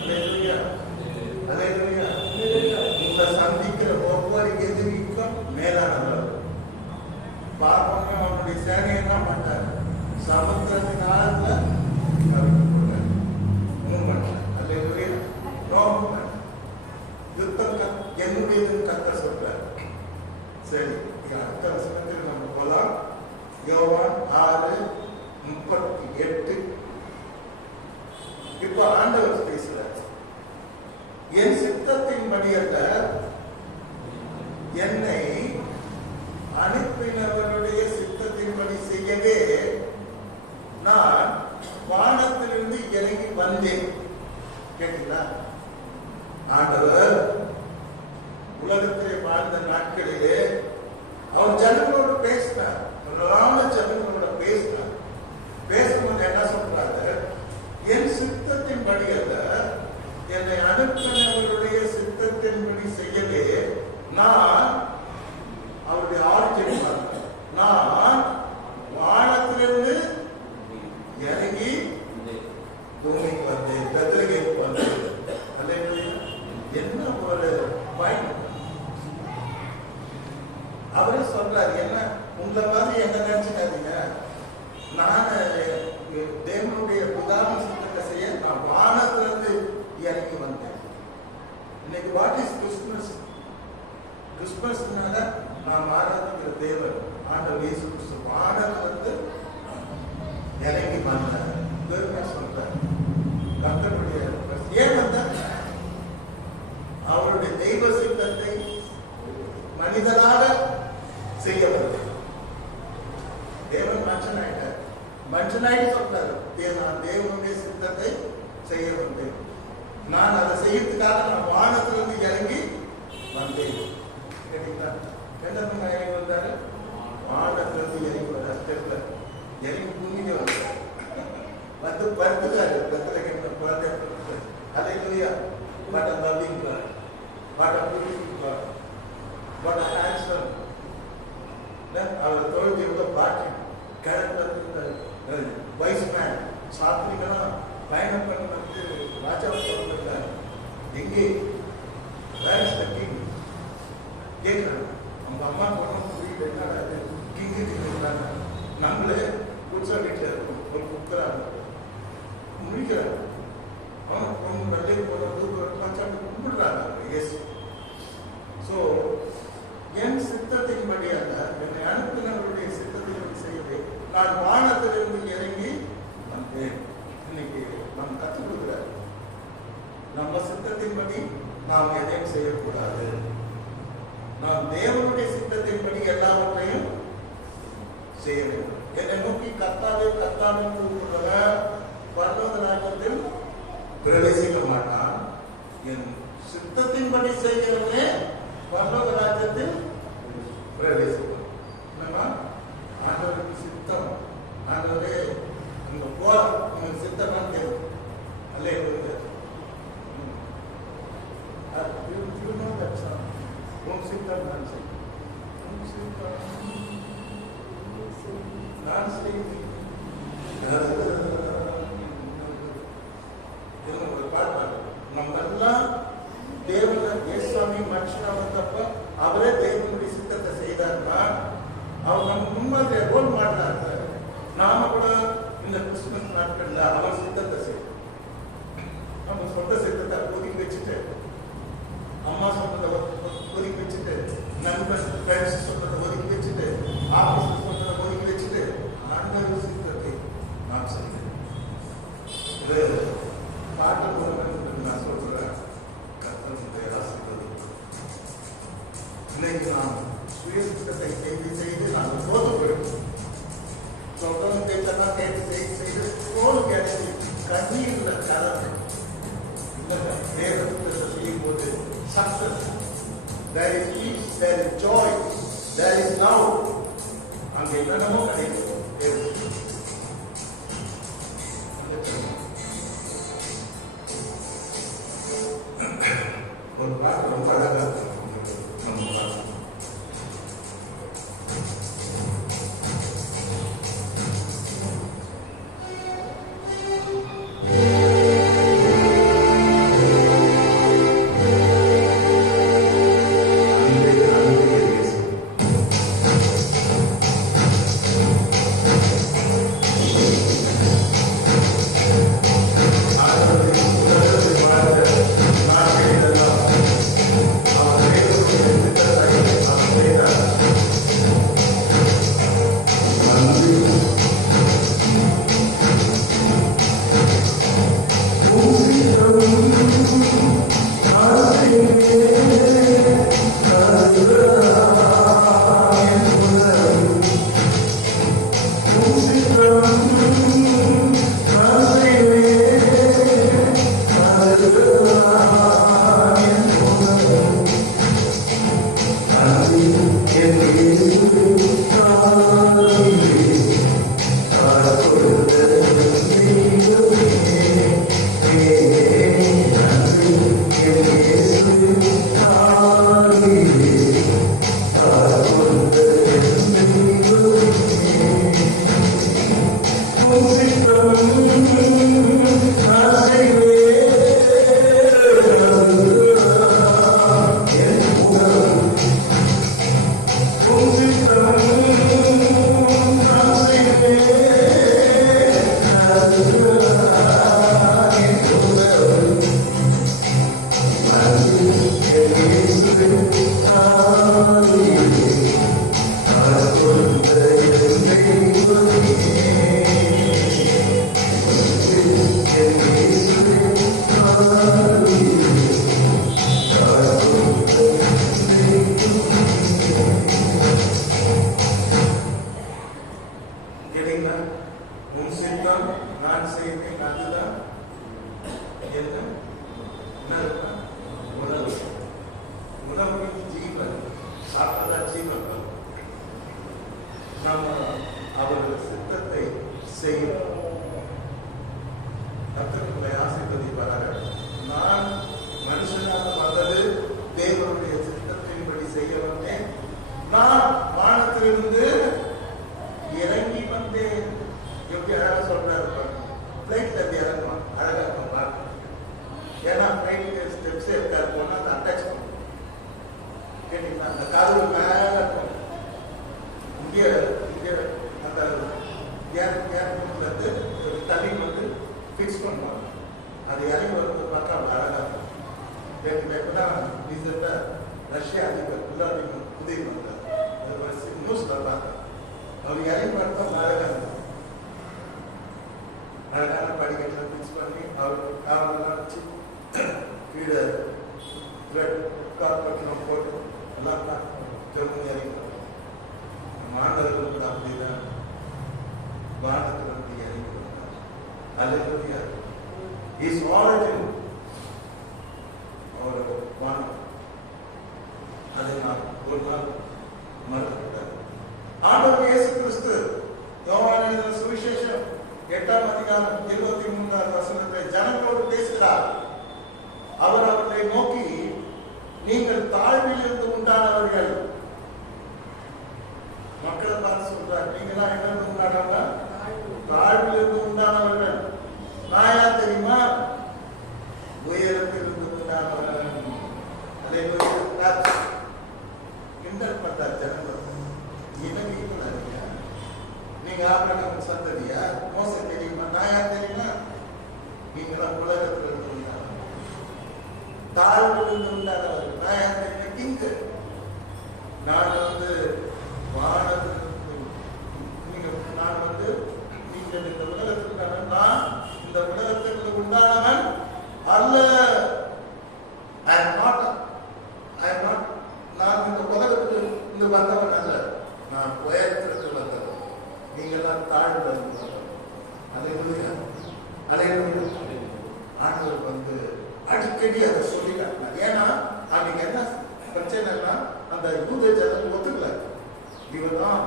அல்லேலூயா. அல்லேலூயா. உங்களை சந்திக்கிற ஒவ்வொரு எதிரிக்கும் மேலானவர். பார்ப்போம். அவனுடைய சேனையை என்ன பண்ணார்? சமுத்திரத்தின் ஆழத்துல யுத்தம் என்னுடையது கர்த்தர் சொல்றார். சரி, அடுத்த வசனத்தில் நம்ம போலாம். யோவான் 6:38. இப்ப ஆண்டவர் பேசுறார். என் சித்தத்தின்படி அல்ல, என்னை அனுப்பினவருடைய சித்தத்தின்படி செய்யவே நான் வானத்திலிருந்து இறங்கி வந்தேன். கேட்டீங்களா? ஆண்டவர் உலகத்திலே வாழ்ந்த நாட்களிலே அவர் ஜனங்களோடு பேசினார். ஜனங்களோட பேசினார். பேசும்போது என்ன சொல்றாரு? என் சித்தத்தின்படி அல்ல, என்னை அனுப்பினவருடைய சித்தத்தின்படி செய்யவே நான் அவருடைய ஆட்சி நான் வானத்திலிருந்து இறங்கி பூமிக்கு வந்தேன். பெத்லகேமுக்கு வந்தேன். அல்லேலூயா. என்ன ஒரு பயன்! அவரே சொல்றாரு, என்ன உங்களை மாதிரி என்ன நினைச்சுக்காதீங்க, நான் தேவனுடைய பிதாவின் சித்தத்தை செய்ய நான் வானத்திலிருந்து இறங்கி வந்தேன். இன்னைக்கு வாட் இஸ் கிறிஸ்துமஸ்? கிறிஸ்துமஸ்னால நாம் ஆராதிக்கிற தேவன் ஆண்டவர் இயேசு கிறிஸ்து வானத்திலிருந்து இறங்கி வந்தார். சொல்றார் கர்த்தருடைய ஏன் வந்தார்? அவருடைய தெய்வ சித்தத்தை மனிதனாக செய்ய வந்தார். தேவன் மனுஷனாயிட்டார். மனுஷனாயிட்டு சொல்றாரு, நான் தேவனுடைய சித்தத்தை செய்ய வந்தேன். நான் அதை செய்யறதுக்காக நான் வானத்திலிருந்து இறங்கி வந்தேன். கேட்டீங்களா? என்ன இறங்கி வந்தாரு? வானத்திலிருந்து இறங்கி வந்தார். தெரியல, இறங்கி பூமிக்கு வந்தார். வந்து படுத்துக்காரு. குழந்தை ஹல்லேலூயா. What a loving God. What a beautiful God. What a handsome. அவர் தொழில் எவ்வளவு பாக்கி கிழக்கு வைஸ் மேன் சாப்பிட்டீங்கன்னா பயணம் பண்ணி வந்து ராஜா சொல்லிருக்காரு. எங்கே கிங் கேட்கிறாங்க. அவங்க அம்மா போனோம் புரியுது, என்ன கிங்கு கேட்கிறாங்க. நம்மளே புதுசா வீட்டில் இருக்கும் ஒரு குக்கராக முடிக்கிறாங்க. அவன் வெள்ளை போன கும்பிடுறாங்க இயேசு. ஸோ என் சித்தத்தின்படி அல்ல, என்னை அனுப்பினவருடைய சித்தத்தின்படி செய்யவே நான் வானத்திலிருந்து இறங்கி வந்தேன். இன்னைக்கு நாம் கற்றுக் கொடுக்கிறார், நம்ம சித்தத்தின்படி நாம் எதையும் செய்யக்கூடாது. நாம் தேவனுடைய சித்தத்தின்படி எல்லாவற்றையும் செய்ய வேண்டும். என்னை நோக்கி கர்த்தாவே கர்த்தாவே கூறுகிறவர் பரலோக ராஜ்யத்தில் பிரவேசிக்க மாட்டான். என் சித்தத்தின்படி செய்கிறவனே பரலோக ராஜ்யத்தில் பிரவேசிப்பான். என்னன்னா ஆண்டவருக்கு சித்தம். ஆண்டவரே இந்த போர் உங்களுக்கு சித்தமா கேட்கும். அல்லே உன் சித்தம் நான் செய்வேன். உன் சித்தம் நான் செய்வேன். நம்ம எல்லாம் தேவன இயேசுவாமி மனுஷனா வந்தப்ப அவரே தேவனுடைய சித்தத்தை செய்தார்னா அவர் நம்ம முன்மாதிரியா ரோல் மாட்டாரு. நாம கூட இந்த கிறிஸ்துமஸ் நாட்கள்ல அவர் சித்தத்தை செய்வோம். நம்ம சொந்த சித்தத்தை ஒதுக்கி வச்சுட்டு, அம்மா சொன்னதை ஒதுக்கி வச்சுட்டு, நண்பர் ஃப்ரெண்ட்ஸ் சொன்னதை ஒதுக்கி வச்சுட்டு, ஆபீஸ் சொன்னதை ஒதுக்கி வச்சுட்டு ஆண்டவர் சித்தத்தை நாம் செய்வோம். இது பாட்டு மூலம் நான் சொல்றேன். கர்த்தருடைய ஆசீர்வாதம். இன்னைக்கு நாம் சுயசித்தத்தை செய்து நாங்கள் தோற்று போயிடும். சொல்றோம் கேட்டா செய்து தோல் கேட்டு கண்ணீர்ல கலந்து நேரத்தை செய்யும் போது success, there is peace, there is joy, there is love. அங்கே என்னென்னமோ கிடைக்கும். ஒரு பாட்டு ரொம்ப அழகா நம்ம அவர்கள் சித்தத்தை செய்யும். கர்த்தருடைய ஆசீர்வதிப்பாராக. நான் மனுஷனாக வந்தது தேவனுடைய சித்தத்தின்படி செய்ய வந்தேன். நான் வானத்திலிருந்து இறங்கி வந்தேன். எப்படி அழகா சொல்றாரு. பிளைட்ல இருந்து இறங்குவான், அழகா இருக்கும் பார்க்க. ஏன்னா பிளைட்டுக்கு ஸ்டெப்ஸே இருக்காது, போனா அதை அட்டாச் பண்ணும். கேட்டீங்களா? அந்த கதவு மேல இருக்கும். இங்கே அந்த ஏர்போர்ட்லேருந்து தண்ணி வந்து ஃபிக்ஸ் பண்ணுவாங்க. அது இறங்கி வரும்போது பார்த்தா அவ்வளோ அழகாக இருக்கும். எப்படின்னா ரீசெண்டாக ரஷ்யா அதிபர் விளாடிமிர் புதின் வந்தார். நியூஸில் பார்த்தேன். அவர் இறங்கி பார்த்தா அழகாக இருக்கும். அழகான படிக்கட்டில் ஃபிக்ஸ் பண்ணி அவர் காரெல்லாம் வச்சு கீழே கார்பெட்லாம் போட்டு எல்லாம் திரும்ப இறங்கி மாணவர்கள் கூட அப்படிதான் வானத்தில் வந்து இறங்கி வந்தார். அல்லேலூயா. இஸ் ஆல்ரெடி அவர் வானம். அதை நான் ஒரு நாள் மறந்துவிட்டார். ஆண்டவர் இயேசு கிறிஸ்து யோவான் எழுதின சுவிசேஷம் 8ஆம் அதிகாரம் 23ஆம் வசனத்தை ஜனங்களோடு பேசுகிறார். அவர் அவர்களை நோக்கி, நீங்கள் தாழ்வில் இருந்து உண்டானவர்கள். மக்களை பார்த்து சொல்றார், நீங்களா என்ன உண்டானவங்க? தாழ்வில் இருந்து உண்டானவர்கள். நான் யார் தெரியுமா? உயரத்தில் இருந்து உண்டானவர்கள். அதை கிண்டல் பண்றார் ஜனங்கள். நீங்க ஆபிரகாம் சந்ததியா? மோசே தெரியுமா? நான் யார் தெரியுமா? நீங்களா உலகத்தில் இருந்து உண்டானவர்கள். தாழ்வில் இருந்து உண்டானவர்கள். நான் யார் தெரியுமா? கிங்கு. நான் வந்து வானத்திலிருந்து, நான் வந்து நீங்கள் இந்த உலகத்திற்கான, நான் இந்த உலகத்திற்கு உண்டானவன் அல்ல. நான் இந்த உலகத்துக்கு இந்த வந்தவன் அல்ல. நான் உயரத்திற்கு வந்தவன். நீங்கள்லாம் தாழ்வு வந்தவன். ஆண்டவர் வந்து அடிக்கடி அதை சொல்லிட்டாங்க. ஏன்னா அன்னைக்கு என்ன பிரச்சனைனா, அந்த யூத ஜனங்கள் ஒத்துக்கல. இவர்தான்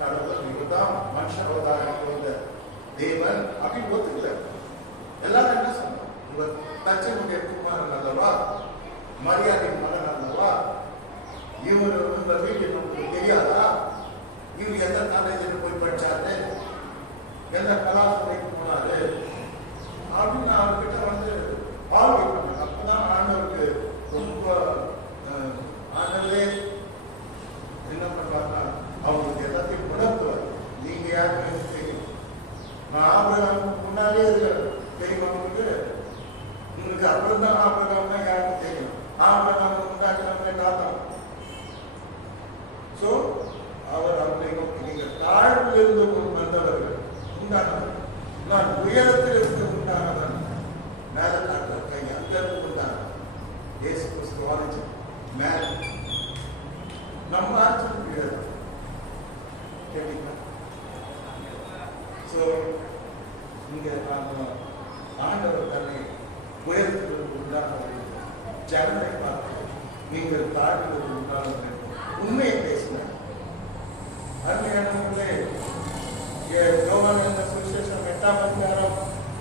கடவுள், இவர்தான் மனுஷ அவதாரம் கொண்ட தேவன் அப்படின்னு ஒத்துக்கல. எல்லாரும் என்ன சொன்னாங்க? இவர் தச்சனுடைய குமாரன் அல்லவா, மரியாதையின் மகன் அல்லவா, இவர் இந்த வீட்டில் நமக்கு தெரியாதா, இவர் எந்த காலேஜில் போய் படிச்சாரு, எந்த கலாசாலைக்கு போனாரு அப்படின்னு அவர்கிட்ட வந்து ஆர்வம் பண்ணாங்க. அப்பதான் ஆண்டவருக்கு ரொம்ப ஆண்டவே என்ன பண்றாங்கன்னா, அவங்களுக்கு எல்லாத்தையும் உணர்த்துவார். நீங்க யாருன்னு தெரியும். நான் ஆபிரகாமுக்கு முன்னாலே தெரியும். உங்களுக்கு அப்புறம் தான் ஆபிரகாம்னா யாருன்னு தெரியும். ஆபிரகாம் உண்டாக்கினவங்க காரணம். சோ அவர் அவர்களை நோக்கி, நீங்கள் தாழ்வில் இருந்து வந்தவர்கள் உண்டானவர்கள். நான் உயரத்தில் இருந்து உண்டானவன். மேல காட்டுற கை அங்க இருந்து உண்டானவன். இயேசு கிறிஸ்து வாதிச்சு மேல நம்ம ஆட்சி முடியாது. கேட்டீங்களா? சோ இங்க நாம ஆண்டவர் தன்னை உயரத்தில் உண்டானவர்கள் ஜனத்தை பார்த்து, நீங்கள் தாழ்வில் உண்டானவர்கள் உண்மையை பேசினார். அருமையானவர்களே, யோவான் எழுதின சுவிசேஷம் 8ஆம் அதிகாரம்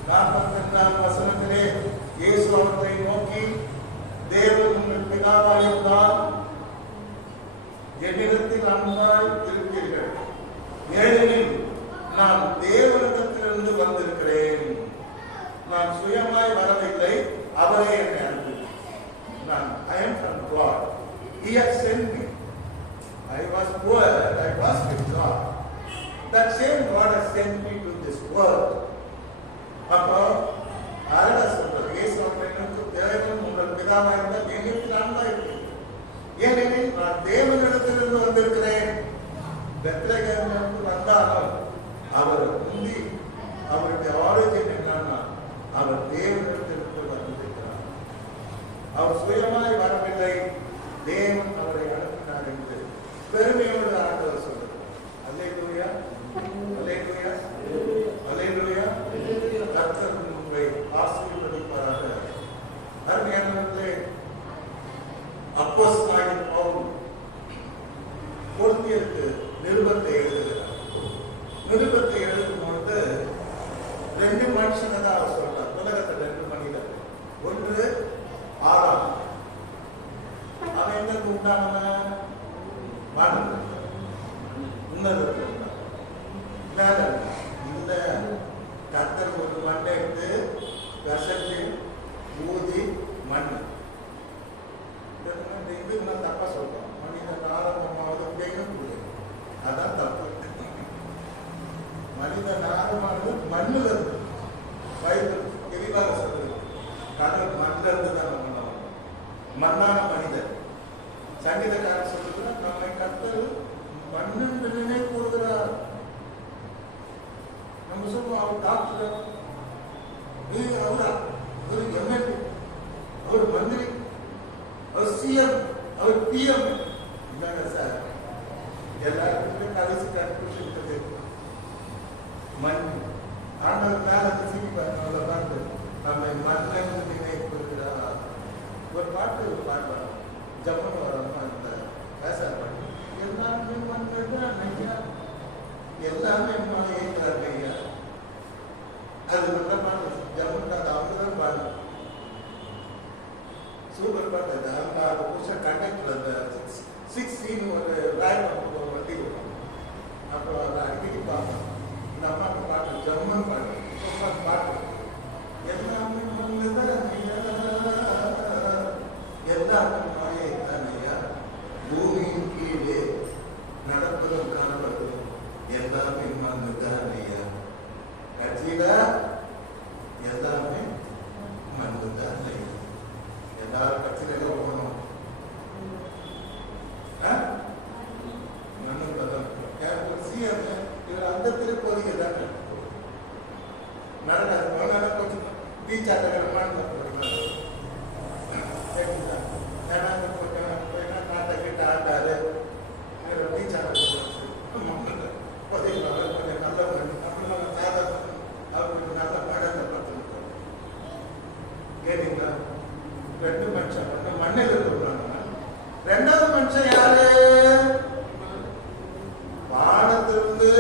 42ஆம் வசனத்திலே இயேசு அவர்களை நோக்கி, தேவன் உங்கள் பிதாவாய் இருந்தால் என்னிடத்தில் அன்பாய் இருப்பீர்கள். ஏனெனில் நான் தேவனிடத்திலிருந்து வந்திருக்கிறேன். நான் சுயமாய் வரவில்லை, அவரே என்னை அனுப்பினார். நான் I am from God. He has sent me. I was poor, I was with God. That same God has sent me to this world. அப்போ அழகா சொல்றார், இயேசு அவர்களுக்கு தேவன் உங்கள் பிதாவாய் இருந்தால் என்னிடத்தில் அன்பாய் இருப்பீர்கள். ஏனெனில் நான் தேவனிடத்திலிருந்து வந்திருக்கிறேன். பெத்லகேமிலிருந்து வந்தாலும் அவர் முந்தி அவருடைய ஆரோக்கியம் என்னன்னா, அவர் தேவனிடத்திலிருந்து வந்திருக்கிறார். அவர் சுயமாய் வரவில்லை, தேவன் அவரை அனுப்பினார் என்று பெருமையோடு ஆண்டவர் சொல்றார். அல்லேலூயா, அல்லேலூயா, அல்லேலூயா. கர்த்தர் உங்களை ஆசீர்வதிப்பாராக. அருமையானவர்களே, அப்போஸ்தலனாகிய பவுல் கொரிந்தியருக்கு நிருபத்தை எழுதுகிறார். பாடுங்க. உன்னதத்தில் மேல இந்த கத்தர் ஒரு மண்ணை எடுத்து விஷத்தை ஊதி மண். இது நான் தப்பா சொல்றேன். மனிதன் ஆரம்பமாவது பேங்க அதான் தப்பு. மனிதன் ஆரம்பமானது மண்ணுல இருந்து வயிற்று தெளிவாக சொல்றது. கடல் மண்ணில் இருந்து தான் நம்ம மண்ணான மனிதன். சங்கீதக்காரன் சொல்றது நம்மை கத்தர் மண்ணு நினைவு கூறுகிறார். நம்ம சொல்லுவோம் அவர் டாக்டர், அவரா, அவர் எம்எல்ஏ, அவர் மந்திரி, அவர் சிஎம், அவர் பிஎம். என்னங்க சார், எல்லாருக்குமே கடைசி கண்டுபிடிச்சிருக்கிறது மண். ஆண்டவர் மேல சிக்கி பார்த்து நம்மை மண்ணை நினைவு கூறுகிறார். ஒரு பாட்டு பாடுறாங்க, ஜம்மன் வரமா இந்த பேசார் பாட்டு. எல்லாருமே மண்ணில் தான் ஐயா, எல்லாமே மழை ஏற்கிறாங்க ஐயா. அது நல்ல பாட்டு. ஜம்மன் அது அவங்க தான் பாடு. சூப்பர் பாட்டு. அது அவங்க அது புதுசாக கண்டக்டர் அந்த 6 ஒரு ராய் ஒரு வண்டி இருக்கும். அப்புறம் அதை அடிக்கடி பார்ப்போம். இந்த அம்மாவுக்கு பாட்டு ஜம்மன் பாட்டு, சூப்பர் பாட்டு. எல்லாமே மண்ணில் தான் ஐயா, எல்லாமே மழையை தான் ஐயா. பூமியின் கீழே நடப்பதும் காணப்படும் எல்லாமே மண்ணு தான் ஐயா. கட்சியில எல்லாமே மண்ணு தான் ஐயா. எல்லாரும் கட்சியில போகணும். மண்ணு பதம் சிஎம் இவர் அந்த திருப்பதிக்கு தானே நடக்காது. போனால கொஞ்சம் பீச் ஆட்டங்கள் மாநில நாட்டை கிட்ட ஆட்டாரு பீச் ஆட்ட கொஞ்சம் நல்ல சாதம் அவருக்கு நல்ல படம் பார்த்துருக்கோம். கேட்டீங்களா? 2 மனுஷன் மண்ணில் இருக்கிறாங்க. 2வது மனுஷன் யாரு? வானத்திலிருந்து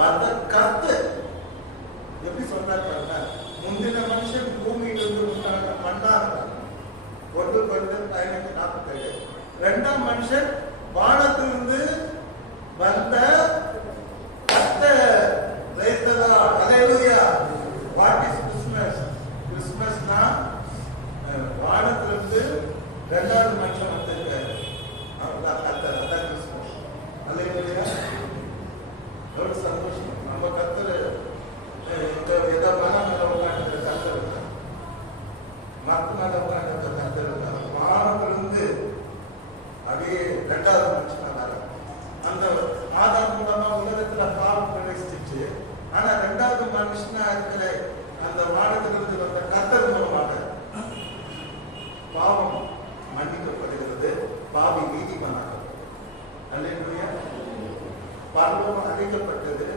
வந்த கத்து. எப்படி சொல்றாங்க? முந்தின மனுஷன் பூமியிலிருந்து உண்டான மண்ணாக 1:47. 2ஆம் மனுஷன் வானத்திலிருந்து வந்த கர்த்தர். ஹல்லேலூயா. What is Christmas? கிறிஸ்மஸ்னா வானத்திலிருந்து 2வது மனுஷன் வந்திருக்காரு. அவர்தான் கர்த்தர். அதான் கிறிஸ்மஸ். ஹல்லேலூயா. எவ்வளவு சந்தோஷம். நம்ம கர்த்தர் ஏதோ மனம் மேல உட்காந்து கர்த்தர் மத்த மேல உட்காந்து கர்த்தர் வானத்திலிருந்து அப்படியே 2வது மனுஷன் வந்தாரு. அந்த ஆதாம் மூலமா உலகத்துல பாவம் பிரவேசிச்சு, ஆனா 2வது மனுஷனா இருக்கிற அந்த வானத்திலிருந்து வந்த கர்த்தர் மூலமாக பாவம் மன்னிக்கப்படுகிறது. பாவி நீதிமானாக. அல்லேலூயா. பாவம் அழிக்கப்பட்டது.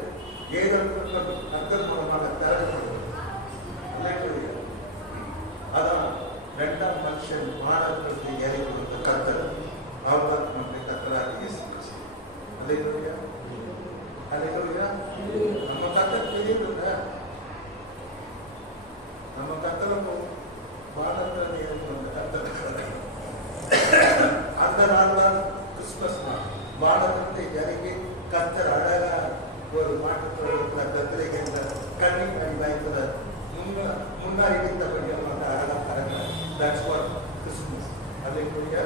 ஏதல் கர்த்தர் மூலமாக திறக்கப்படுகிறது. அல்லேலூயா. அதான் 2ஆம் மனுஷன் வானத்திலிருந்து இறங்கி வந்த கர்த்தர். அவர்தான் நம்முடைய கர்த்தராகிய இயேசு கிறிஸ்து. அல்லேலூயா. அல்லேலூயா. நம்ம கர்த்தர் தெரியுதுல்ல. நம்ம கர்த்தரை வானத்தில் இறங்கி வந்த கர்த்தர். அந்த நாள் தான் கிறிஸ்துமஸ் நாள். வானத்திலிருந்து இறங்கி கர்த்தர் அழகா ஒரு மாட்டுத்தோட்டத்தில் கத்திரிக்கின்ற கன்னிமணி வயசுல முன்னாடி நின்றபடியாக அழகா பறக்கிறார். That's what Christmas. அல்லேலூயா.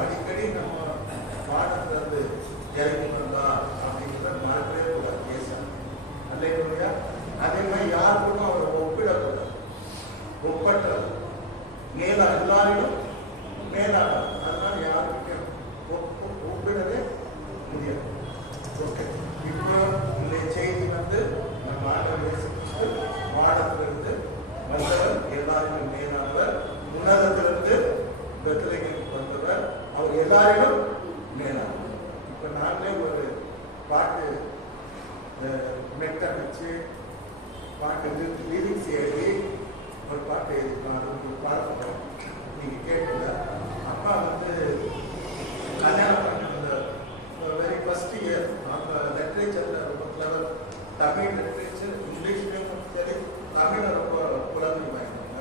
அடிக்கடி நம்ம வானத்திலிருந்து இறங்கி வந்தா அப்படிங்கிற மறக்கவே கூடாது. பேச அல்லேலூயா. அதே மாதிரி யாருக்கும் அவரை ஒப்பிடக்கூடாது. ஒப்பற்றது மேலா எல்லாரையும் மேலாக. அதனால யாருக்கும் ஒப்பிடவே முடியாது. ஓகே. இப்போ இந்த செய்தி நம்ம ஆண்டவர் இயேசு கிறிஸ்து வானத்திலிருந்து வந்தவர், எல்லாருக்கும் மேலானவர். உன்னதத்திலிருந்து பெத்லகேமுக்கு வந்தவர், அவர் எல்லாரிலும் மேலானவர். இப்போ நாங்களே ஒரு பாட்டு மெட்டை வச்சு பாட்டு லிரிக்ஸ் எழுதி ஒரு பாட்டு எழுதிக்கலாம். அது உங்களுக்கு பார்க்கணும். நீங்கள் கேட்கல. அப்பா கல்யாணம் பண்ண வெரி ஃபர்ஸ்ட் இயர் அவங்க லிட்ரேச்சரில் ரொம்ப கிளவர். தமிழ் லிட்ரேச்சர், இங்கிலீஷ்லேயும் சரி, தமிழை ரொம்ப புலமை வாங்கினாங்க.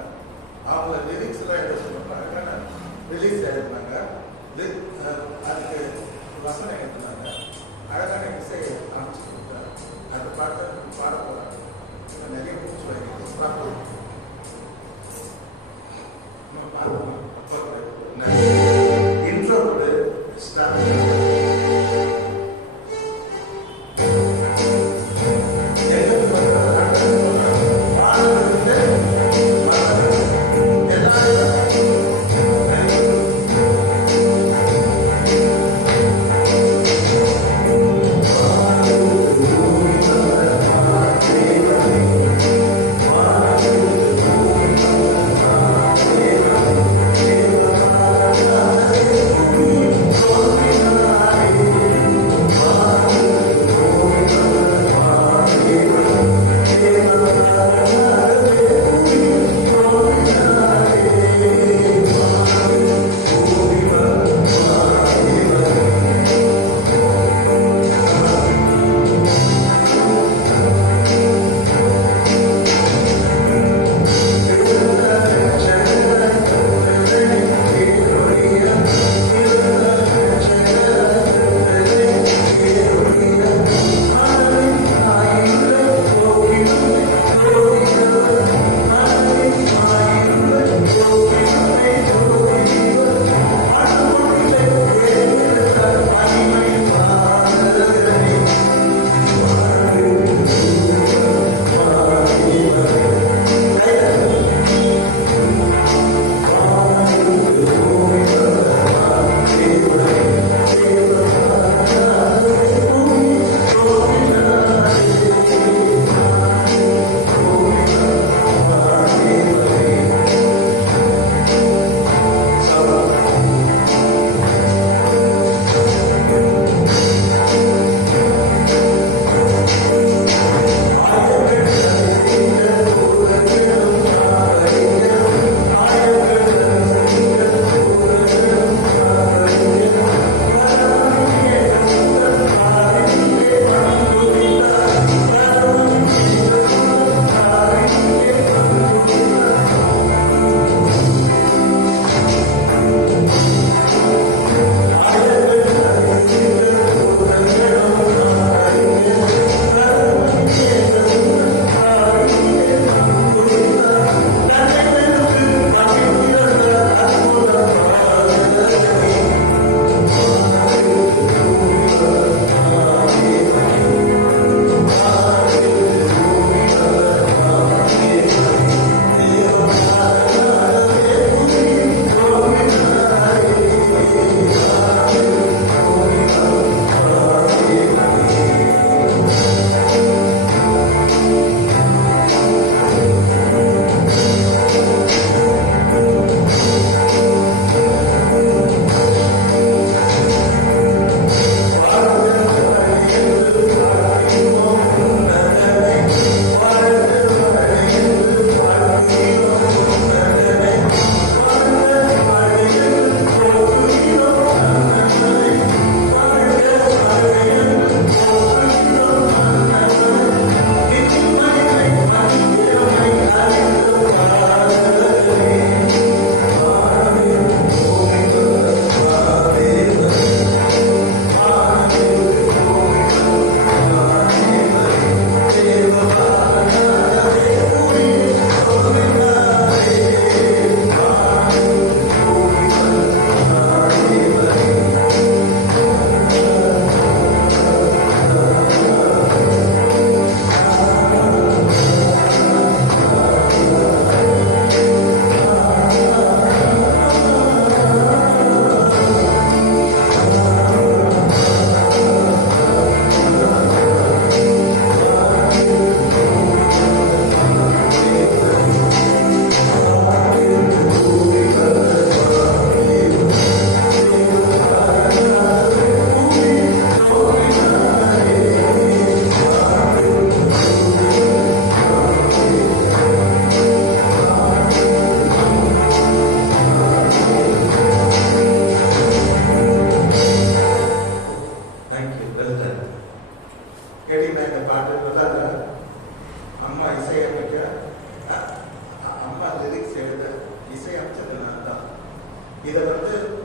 அவங்க லிரிக்ஸ்லாம் எழுத சொல்லுவாங்க. ரிலீஸ் ஆயிருந்தாங்க. அதுக்கு வசனம் எடுத்தாங்க. அழகான இசையை காமிச்சு கொடுத்தாங்க. அந்த பாட்டை பாட போகிறாங்க. நிறைய புக்ஸ் வாங்கி இன்ட்ரோடு ஸ்டார்ட்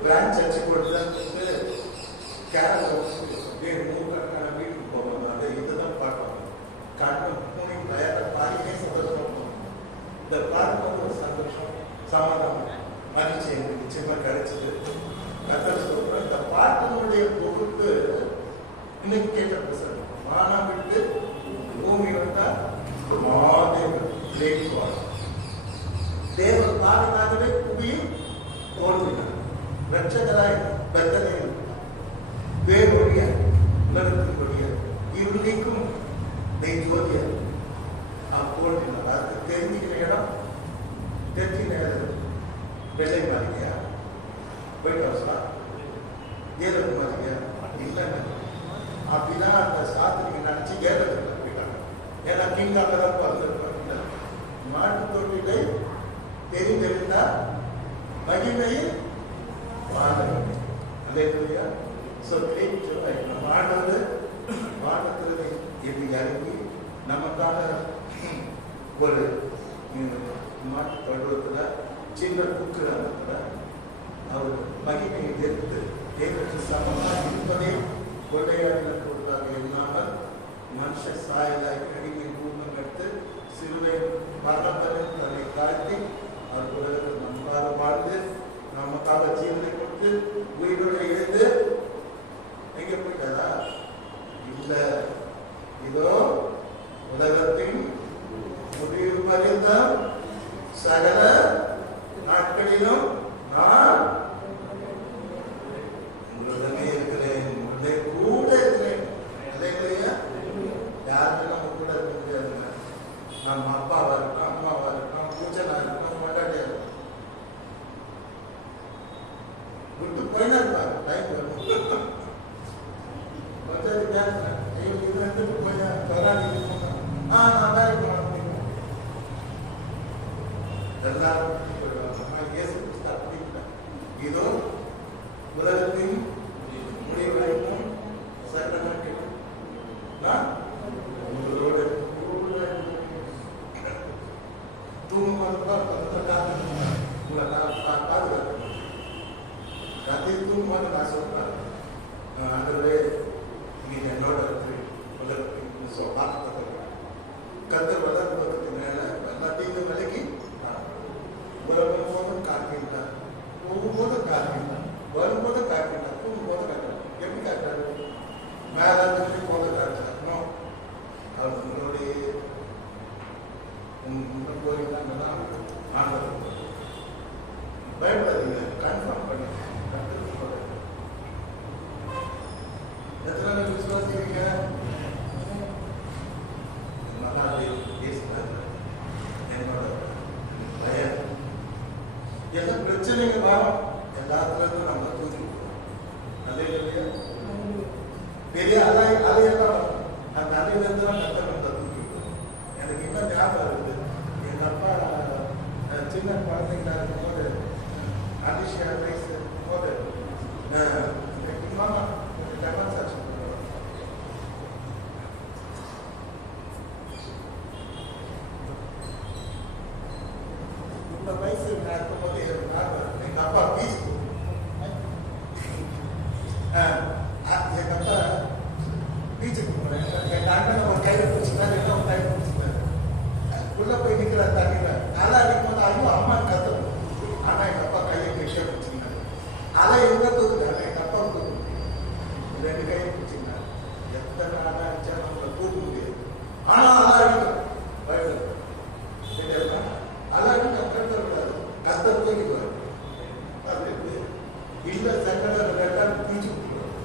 பிரான்ச் சர்ச்சு கொடுத்து கேரளா நூறுக்கணக்கான வீட்டுக்கு போவாங்க. அதை இதுதான் பார்க்கணும். காட்டும் பூனை தயார பாதிக்கே சந்தோஷம். இந்த பார்க்கும் ஒரு சந்தோஷம், சமாதானம், மகிழ்ச்சி எனக்கு நிச்சயமா கிடைச்சது. கர்த்தர் சொல்றேன், இந்த பாட்டினுடைய பொருட்டு இன்னைக்கு கேட்ட சார், வானம் விட்டு பூமி வந்தா தேவன் பாடினாகவே புவியும் தோன்றினார். ரட்சகராய் பெத்தனையும் வேறொழிய உலகத்தினுடைய இருளிக்கும் நெய்ஜோதிய தோன்றினார். அதுக்கு தெரிஞ்சுக்கிற இடம் தெரிஞ்சுக்கிற வெள்ளை மாளிகையா, ஒயிட் ஹவுஸா, ஏழு மாளிகையா இல்லைன்னு அப்படிதான் அந்த சாத்திரிங்க நினைச்சு ஏழு போயிட்டாங்க. ஏன்னா கிங்காக தான் பிறந்திருப்பாங்க. மாட்டு தொட்டிலை தெரிந்தெடுத்தா மகிமையில் வாழ்க்கை. அல்லேலூயா. சோ நம்ம ஆண்டவர் வானத்திலே எப்படி இறங்கி நமக்காக ஒரு மாட்டு தொழுவத்துல சின்ன குக்குறதுல அவர் மகிமையை எடுத்து தேவனுக்கு சமமாக இருப்பதே கொள்ளையாடின பொருளாக இல்லாமல் மனுஷ சாயலாய் கடிமை பூர்ணம் எடுத்து சிறுவை மரணத்தில் தன்னை தாழ்த்தி அவர் உலகத்தில் நன்றாக வாழ்ந்து நமக்காக ஜீவனை கொடுத்து உயிரோடு எழுந்து எங்க போயிட்டாரா? இல்ல, இதோ உலகத்தின் முடிவு பரியந்தம் சகல நாட்களிலும் நான் உங்களுடனே இருக்கிறேன், உங்களுடைய கூட இருக்கிறேன். அதே யாருமே நம்ம கூட இருக்க முடியாதுங்க. நம்ம அப்பாவா இருக்கோம், அம்மாவா இருக்கோம், பூஜனா இருக்கோம், மண்டாட்டியா இருக்கும். விட்டு போயினா இருப்பாரு, டைம் வரும். கொஞ்சம் பேசுறேன், இது போய் வராது. நான் வேலைக்கு போனேன் எல்லாரும் இதோ உலகத்தின் முடிவடைக்கும் சட்டமாட்டிலும் நான் உங்களோட தூங்குவதுதான் உங்களை நான் பாதுகாக்கணும். ராத்திரி தூங்கும்போது நான் சொல்றேன், ஆண்டவரே நீங்க என்னோட உலகத்தின் கத்தர் உலகத்தின் மேல எல்லாத்தையும் விலகி உலகம் போதும் காக்கின்றார், போகும்போதும் காக்கின்றார், வரும்போது காக்கின்றார், தூங்கும்போது காக்கிறார். எப்படி காக்கிறாரு? மேல போது காக்கிறார். அவர் உங்களுடைய கோயிலாங்கன்னா ஆண்டவர் பயப்படாதீங்க, கன்ஃபார்ம் பண்ணி எத்தனை விசுவாசிக்கிறீங்க? என்னோட பயம் எந்த பிரச்சனைங்க வரும் எல்லாத்துல இருந்து நம்ம தூக்கிடுவோம். அல்லேலூயா. பெரிய அலையெல்லாம் அந்த அலையில இருந்து தான் கத்தர் தூக்கிடுவோம். எனக்கு இன்னும் ஞாபகம் இருக்கு, எங்க அப்பா சின்ன குழந்தைங்களா இருக்கும்போது அடிஷியா வயசு போது மாமா டெமான்ஸ்ட்ரேஷன் இந்த வயசு இருக்கும்போது எங்க அப்பா பீச் எங்க அப்பா பீச்சுக்கு போறேன். எங்க அண்ணன் ஒரு கையில பிடிச்சிட்டாரு, என்ன ஒரு கையில பிடிச்சிட்டாரு. உள்ள போய் நிக்கிற தண்ணியில அலை அடிக்கும் போது ஐயோ அம்மா கத்தணும். ஆனா எங்க அப்பா கையை கெட்டியா பிடிச்சிருந்தாரு. அலை எங்க தூக்குறாங்க, எங்க அப்பா தூக்கு ரெண்டு கையை பிடிச்சிருந்தாரு. எத்தனை அலை அடிச்சா நம்மளை தூக்க முடியாது. ஆனா அலை அடிக்கும் பயப்பட அலாடிக்க கட்டக்கூடாது, கத்த தூக்கிடுவார். அது இல்ல சங்கடம் கேட்டால் பீச்சு விட்டுருவார்.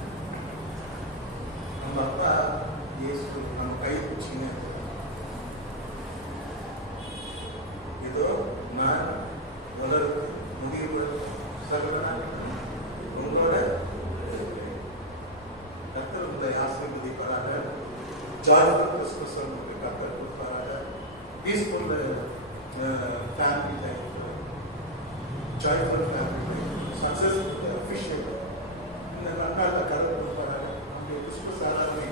நம்ம அப்பா இயேசு நம்ம கை பிடிச்சிங்க, இதோ நான் உலகத்து முடிவு சகலனாக உங்களோட கத்தர் உங்களை ஆசீர்வதிப்பாராக. ஜாலியாக கிறிஸ்துமஸ் கத்தர் கொடுப்பாராக. Peaceful family life, joyful family, successful official. இந்த நாட்களில் கடவுள் கொடுப்பாரு. நம்முடைய கிறிஸ்துமஸ் ஆராதனை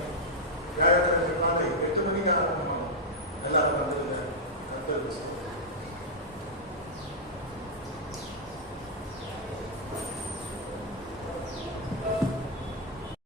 வியாழக்கிழமை காலை 8 மணிக்கு ஆரம்பமாகும். எல்லாரும் வந்து கத்தர்